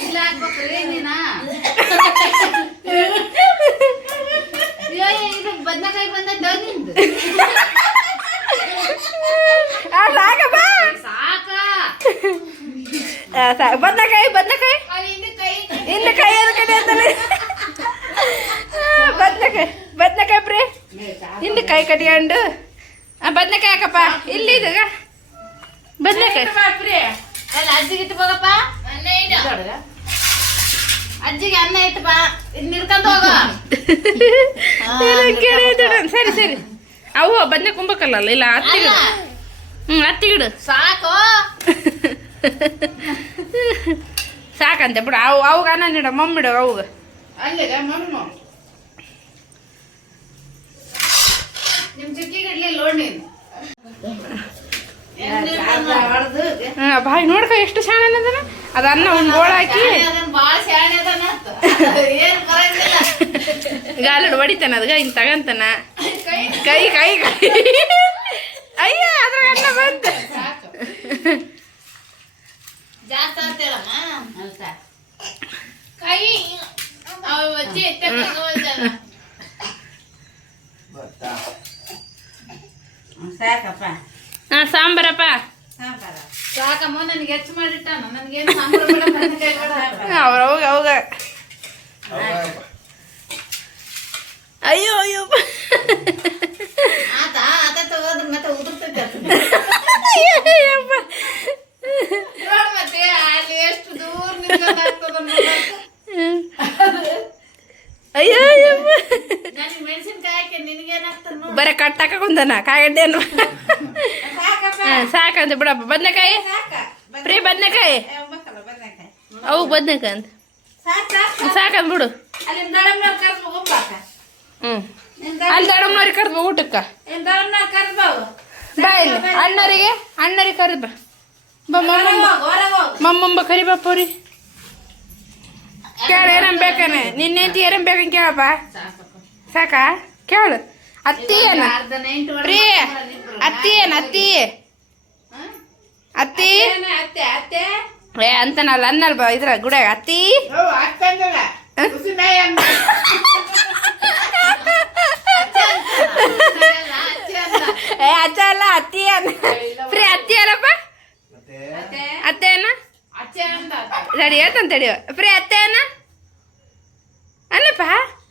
ಇಲ್ಲ ಹಾಕ್ಬೇಕ್ರಿ ನೀನ ಬದನೆಕಾಯಿ ಬಂದ ನಿಂದು ಸಾಕ ಬದನೆಕಾಯಿ ಬದನೆಕಾಯಿ ಇನ್ನು ಕೈ ಅದಕ್ಕೆ ಬದನೆಕಾಯಿ ಪ್ರಿಯ ಇನ್ನು ಕೈ ಕಟ್ಕೊಂಡು ಬದನೆಕಾಯಿ ಹಾಕಪ್ಪ ಇಲ್ಲಿ ಇದೀಗ ಬದನೆಕಾಯಿ ಅಲ್ಲ ಅಜ್ಜಿಗಿಟ್ಟು ಹೋಗಪ್ಪ ಅಜ್ಜಿಗೆ ಅನ್ನ ಇಟ್ಟು ಬಾ ಇನ್ನು ಹಿಡ್ಕೊಂಡು ಹೋಗ. ಸರಿ ಸರಿ ಅವು ಬದನೆ ಕುಂಬಕ್ಕಲ್ಲ ಇಲ್ಲ ಹತ್ತಿಗಿಡು. ಹತ್ತಿಗಿಡು ಸಾಕು. ಸಾಕಂತೆ ಬಿಡು. ಅವಾಗ ಅನ್ನ ನೀಡ ಮಮ್ಮಿಡು ಅವಾಗ ಅಲ್ಲಿಗೆ ಮಮ್ಮು ನಿಮ್ ಚಿಕ್ಕಿಗೆ ಇಡ್ಲಿಲ್ಲ ನೋಡಿ ನೀನು. ಬಾಯಿ ನೋಡ್ಕ ಎಷ್ಟು ಶಾಣೆ ಅದನ್ನ. ಅದು ಅನ್ನ ಒಂದು ಗೋಳ ಹಾಕಿ ಬಾಳ ಶಾಣೆ ಅದಾನ ಅಂತ ಏನ್ ಬರಂಗಿಲ್ಲ. ಗಾಲಡ್ ಹೊಡಿತಾನ ಅದ್ಗ ಹಿಂಗ್ ತಗಂತಾನ ಕೈ ಕೈ ಕೈ. ಅಯ್ಯ ಅದ್ರ ಅನ್ನ ಬಂತ. ಜಾಸ್ತಿ ಅಂತೇಳಮ್ಮ ಅಲ್ಸ ಕೈ ಅಜ್ಜಿ ಸಾಕಪ್ಪ. ಸಾಂಬಾರಪ್ಪ ಸಾಕಮ್ಮ ನನಗೆ ಹೆಚ್ಚು ಮಾಡಿಟ್ಟಾನ. ನನಗೇನು ಸಾಂಬಾರು ಬೇಡ, ಬದನೆಕಾಯಿ ಬೇಡ. ಅವ್ರ ಅವಾಗ ಅವಾಗ ಅಯ್ಯೋ ಅಯ್ಯೋ ಆತ ಆತ ತಗೋದ್ರ ಮತ್ತೆ ಉದುರ್ತೈತೆ ಮತ್ತೆ ಅಲ್ಲಿ ಎಷ್ಟು ದೂರ ನಿಂತ್ಕೊಂಡ್ ಅಯ್ಯೋ ಅಯ್ಯಪ್ಪ. ನನಗೆ ಮೆಣಸಿನ್ಕಾಯಿ ಹಾಕಿ ನಿನಗೇನಾಗ್ತದ ನೋಡು. ಬರೀ ಕಟ್ಟಾಕ ಕುಂದನ ಕಾಗಡ್ಡೆನು ಸಾಕಂತ ಬಿಡಪ್ಪ. ಬದನೆಕಾಯಿ ಪ್ರೀ ಬದನೆಕಾಯಿ ಅವು ಬದನೆಕಾಯಿ ಅಂತ ಸಾಕಂತ ಬಿಡು. ಅಲ್ಲಿ ದಳಮ್ನವ್ರು ಕರ್ದು ಹೋಗ್ಬಾಕ. ಅಲ್ಲಿ ದಡಮ್ನವ್ರಿಗೆ ಕರ್ದು ಊಟಕ್ಕ ದಳಮ್ನವ್ರು ಕರ್ದು ಬಾವು. ಬಾ ಇಲ್ಲಿ ಅಣ್ಣರಿಗೆ ಕರಿದ್ ಬಾ. ಮಮ್ಮಮ್ಮ ಕರಿ ಬಾಪವ್ರಿ. ಕೇಳ ಏನಮ್ ಬೇಕನೆ ನಿನ್ನೆಂತಿ ಏನಮ್ ಬೇಕಂತ ಕೇಳಪ್ಪ. ಸಾಕಾ ಕೇಳು. ಅತ್ತಿ ಏನ ಪ್ರೀ ಅತ್ತಿ ಏನ ಅತ್ತಿ ಅತ್ತಿ ಏ ಅಂತನಲ್ಲ ಅನ್ನಲ್ ಬಾ ಇದ್ರ ಗುಡ್ಯಾಗ ಅತ್ತಿ. ಏ ಅಚ್ಚ ಅಲ್ಲ ಅತ್ತಿ ಅನ್ನ ಪ್ರೀ ಅತ್ತಿ ಅಲ್ಲಪ್ಪ. ಅತ್ತೆ ಅನ್ನ ತಡಿ ಹೇಳ್ತಾನೆ ತಡಿಯೋ ಪ್ರೀ ಅತ್ತೆ ಅನ್ನ ಅನ್ನಪ್ಪ.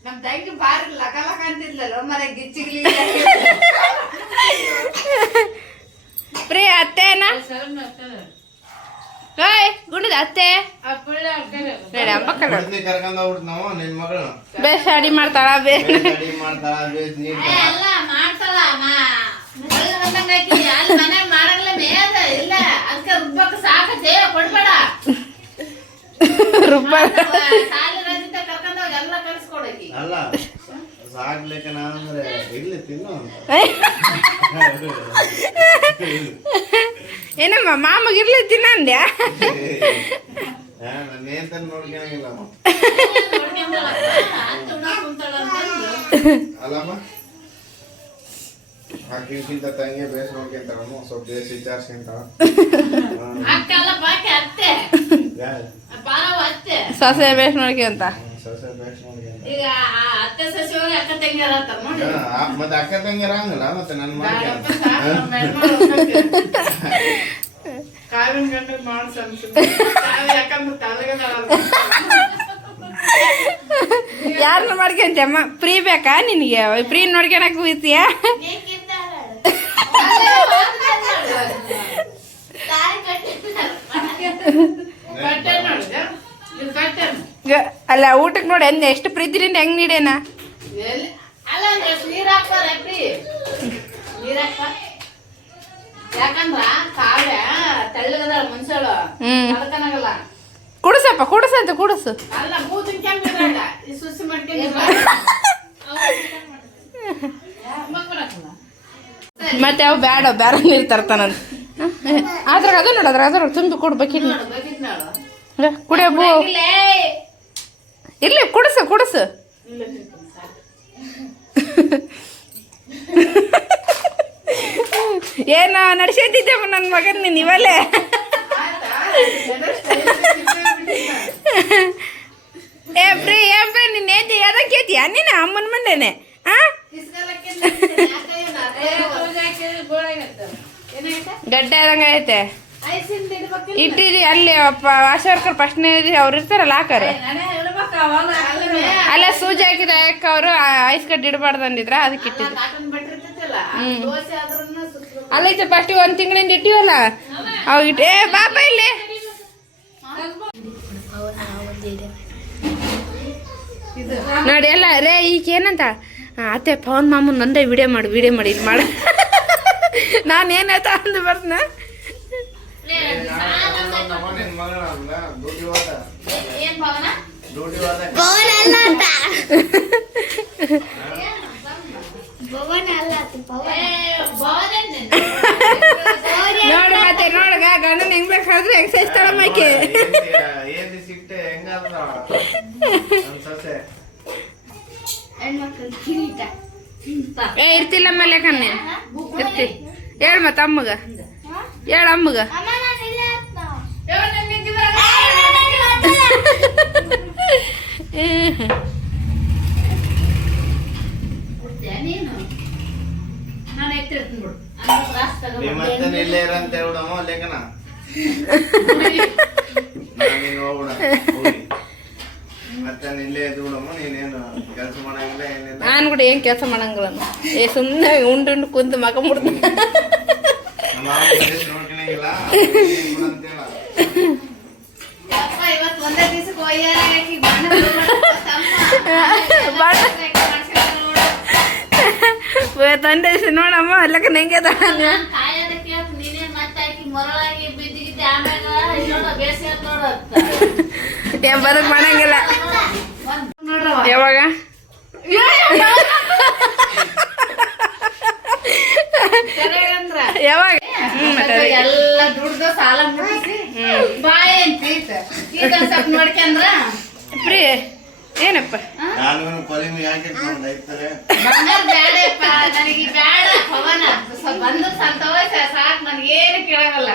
ನಮ್ ತಂಗಿ ಬಾರಿ ಲಕ ಲಕ ಅಂತಿದ್ಲಲ್ಲ ಮರ ಗಿಚ್ಚಿಗ್ಲಿ. ಪ್ರೀ ಅತ್ತೆ ಅನ್ನ ಓಯ್ ಗುಂಡದ ಅತ್ತೆ ಬೇಡ ಮಕ್ಕಳು ಕರ್ಕೊಂಡ್ ಹೋಗ್ಬಿಟ್ಟು ನಾವು ನಿನ್ ಮಗಳು ಬೇಸ್ ಅಡಿ ಮಾಡ್ತಾಳ ರೆಡಿ ಮಾಡ್ತಾಳ ಬೇಸ್ ನೀರ್ ಅಲ್ಲ ಮಾಡ್ತಾಳ ಅಲ್ಲಿ ಮನೆ ಮಾಡಂಗಿಲ್ಲ ಮೇದ ಇಲ್ಲ ಅದಕ್ಕೆ ರುಬ್ಬಕ್ಕೆ ಸಾಕತ್ತೆ ಕೊಡ್ಬೇಡ. ಸಾಲಿ ರಜಿತ ಕರ್ಕೊಂಡ್ ಹೋಗಿ ಎಲ್ಲ ಕಳ್ಸ್ಕೊಡಕಿ. ಅಲ್ಲ ಸಾಕ್ಲಿಕ್ಕೆ ನಾನಂದ್ರೆ ಇರ್ಲಿ ತಿನ್ನು ಅಂತ. ಏನಮ್ಮ ಮಾಮಗಿರ್ಲಿ ತಿನ್ನ ಅಂದ್ಯಾ. ನನ್ನ ಏನ್ ನೋಡ್ಕೊಳಂಗಿಲ್ಲ ಅಲ್ಲಮ್ಮ. ಅಕ್ಕಿಂತ ತಂಗಿ ಬೇಸ್ ನೋಡ್ಕೊಂತಾಳಮ್ಮ ಸ್ವಲ್ಪ ಬೇಸ್ ವಿಚಾರಿಸ್ಕೊಂತಾಳ. ಅಕ್ಕ ಅಲ್ಲ ಬಾಕಿ ಅತ್ತೆ ಪಾರವ ಅತ್ತೆ ಸೊಸೆ ಬೇಸ್ ನೋಡ್ಕೊಂತ ಸೊಸೆ ಬೇಸ್ ನೋಡ್ಕೊಂತ. ಈಗ ಅತ್ತೆ ಸಸಿಯವ್ರೆ ಅಕ್ಕ ತಂಗಿಯರ ಅಂತಾರ ನೋಡಿ. ಮತ್ತೆ ಅಕ್ಕ ತಂಗಿಯರ ಹಂಗಲ್ಲ ಮತ್ತೆ ನನ್ನ ಮಾಡ್ಕೊಂತ ಕಾವಿನ ಗಂಡ ಮಾಡ್ಸ ಯಾಕಂದ್ರೆ ತಲೆಗೆ ಯಾರನ್ನ ಮಾಡ್ಕೊಂತಮ್ಮ ಫ್ರೀ ಬೇಕಾ ನಿನಗೆ? ಫ್ರೀ ನೋಡ್ಕೊಳಕ್ ಹೋಗ್ತೀಯ? ಅಲ್ಲ ಊಟಕ್ಕೆ ನೋಡಿ ಅಂದೆ ಎಷ್ಟು ಪ್ರೀತಿಲಿಂದ ಹೆಂಗ್ ನೀಡೇನ. ಯಾಕಂದ್ರ ಕಾವ್ಯ ತೆಳ್ಳಗದ ಮನ್ಸಳು ಅದಕ್ಕನಾಗಲ್ಲ. ಕುಡಿಸಪ್ಪ ಕುಡಿಸಂತ ಕುಡಿಸು. ಅಲ್ಲ ಬೂತಿನ ಕೆಂಪಿರಲ್ಲ ಈ ಸುಸಿ ಮಾಡ್ಕೊಂಡು ಮತ್ತೆ ಅವು ಬ್ಯಾಡ ಬ್ಯಾರ ನೀರು ತರ್ತಾನಂತ. ಅದ್ರಾಗ ಅದು ನೋಡು ಅದ್ರಾಗ ತುಂಬಿ ಕೊಡ್ಬೇಕಿಲ್ಲ ಕುಡಿಯ ಬೂ ಇರ್ಲಿ ಕುಡಿಸು ಕುಡಿಸು. ಏನೋ ನಡ್ಸಂತಿದ್ದೆಪ್ಪ ನನ್ನ ಮಗನ್ ನೀನು ಇವಲ್ಲೇ. ಏಪ್ರಿ ನಿನ್ನ ಏಂತಿ ಯಾವ್ದಕ್ಕೆ ಐತಿಯಾ ನೀನು ಅಮ್ಮನ ಮಂಡೆನೆ? ಗಡ್ಡೆ ಆದಂಗೆ ಐತೆ ಇಟ್ಟಿರಿ ಅಲ್ಲಿ ಆಶಾ ವರ್ಕರ್ ಫಸ್ಟ್ನೇ ಅವ್ರು ಇರ್ತಾರಲ್ಲ ಹಾಕರು ಅಲ್ಲ ಸೂಜಿ ಹಾಕಿದ ಯಾಕೆ ಅವರು ಐಸ್ ಕಟ್ ಇಡಬಾರ್ದು ಅಂದಿದ್ರ ಅದಕ್ಕೆ ಇಟ್ಟಿದ್ರು. ಅಲ್ಲೈತೆ ಫಸ್ಟ್ 1 ತಿಂಗಳಿಂದ ಇಟ್ಟಿವಲ್ಲ ಅವಾಗ ಇಟ್ಟು ಏ ಬಾಪ ಇಲ್ಲಿ ನೋಡಿ ಎಲ್ಲ ರೇ ಈಗ ಏನಂತ ಅತ್ತೆ ಪವನ್ ಮಾಮೂನ್ ನಂದೇ ವಿಡಿಯೋ ಮಾಡಿ ಇಲ್ಲಿ ಮಾಡ ನಾನು ಏನಾಯ್ತ ಅಂದು ಬರ್ನ ಏನ್ ಭಾವನ ನೋಡು ಮತ್ತೆ ನೋಡಗ ಗಂಡನ ಹೆಂಗ್ ಬೇಕಾದ್ರೆ ಎಕ್ಸೈಸ್ ತಳಮೈಕೆ ಇರ್ತಿಲ್ಲ ಮೇಲೆ ಕಣ್ಣೆ ಇರ್ತಿ ಹೇಳ್ ಮತ್ತ ಅಮ್ಮಗ ಹೇಳ ಅಮ್ಮಗ ನೀನು ನಾನು ಎತ್ತಿರ್ತೀನಿ ಬಿಡು ನಿಮ್ಮತ್ತನ ಇಲ್ಲೇ ಇರಂತ ಹೇಳ್ಬಿಡಮ್ಮ ಲೇಖನ ಮತ್ತೆ ಇಲ್ಲೇ ಎದ್ದು ಬಿಡಮ್ಮ ನೀನೇನು ಕೆಲಸ ಮಾಡಂಗಿಲ್ಲ ಏನಿಲ್ಲ ನಾನು ಕೂಡ ಏನ್ ಕೆಲಸ ಮಾಡಂಗಿಲ್ಲ ಸುಮ್ಮನೆ ಉಂಡು ಕುಂತು ಮಕ ಮುಡ್ದು ನೋಡ್ಕೊಳಂಗಿಲ್ಲ ಅಂತೇಳ ಇವತ್ತು ಒಂದೇ ದಿವಸಕ್ಕೆ ತಂದೆ ನೋಡಮ್ಮ ಅಲ್ಲಕ್ಕ ಹೆಂಗೆ ನೀನೇ ಮತ್ತೆ ಮೊರಳಾಗಿ ಬಿದ್ದಿಗಿದ್ದೆ ಆಮೇಲೆ ಬರಕ್ ಮಾಡಂಗಿಲ್ಲ ಯಾವಾಗ ಯಾವಾಗ ಎಲ್ಲ ದುಡ್ದು ಸಾಲ ಮುಟ್ಟಿಸಿ ಬಾಯಿ ಅಂತ ನೋಡ್ಕೊಂಡ್ರ ಪ್ರೀ ಏನಪ್ಪ ನಾನು ಕೊಲಿಮಿ ಹಾಕಿರ್ಕೊಂಡು ಐತಾರೆ ಬ್ಯಾಡಪ್ಪ ನನಗೆ ಬ್ಯಾಡ ಪವನ ಬಂದು ಸಂತೋಷ ಸಾಕು ನನಗೇನು ಕೇಳಲ್ಲ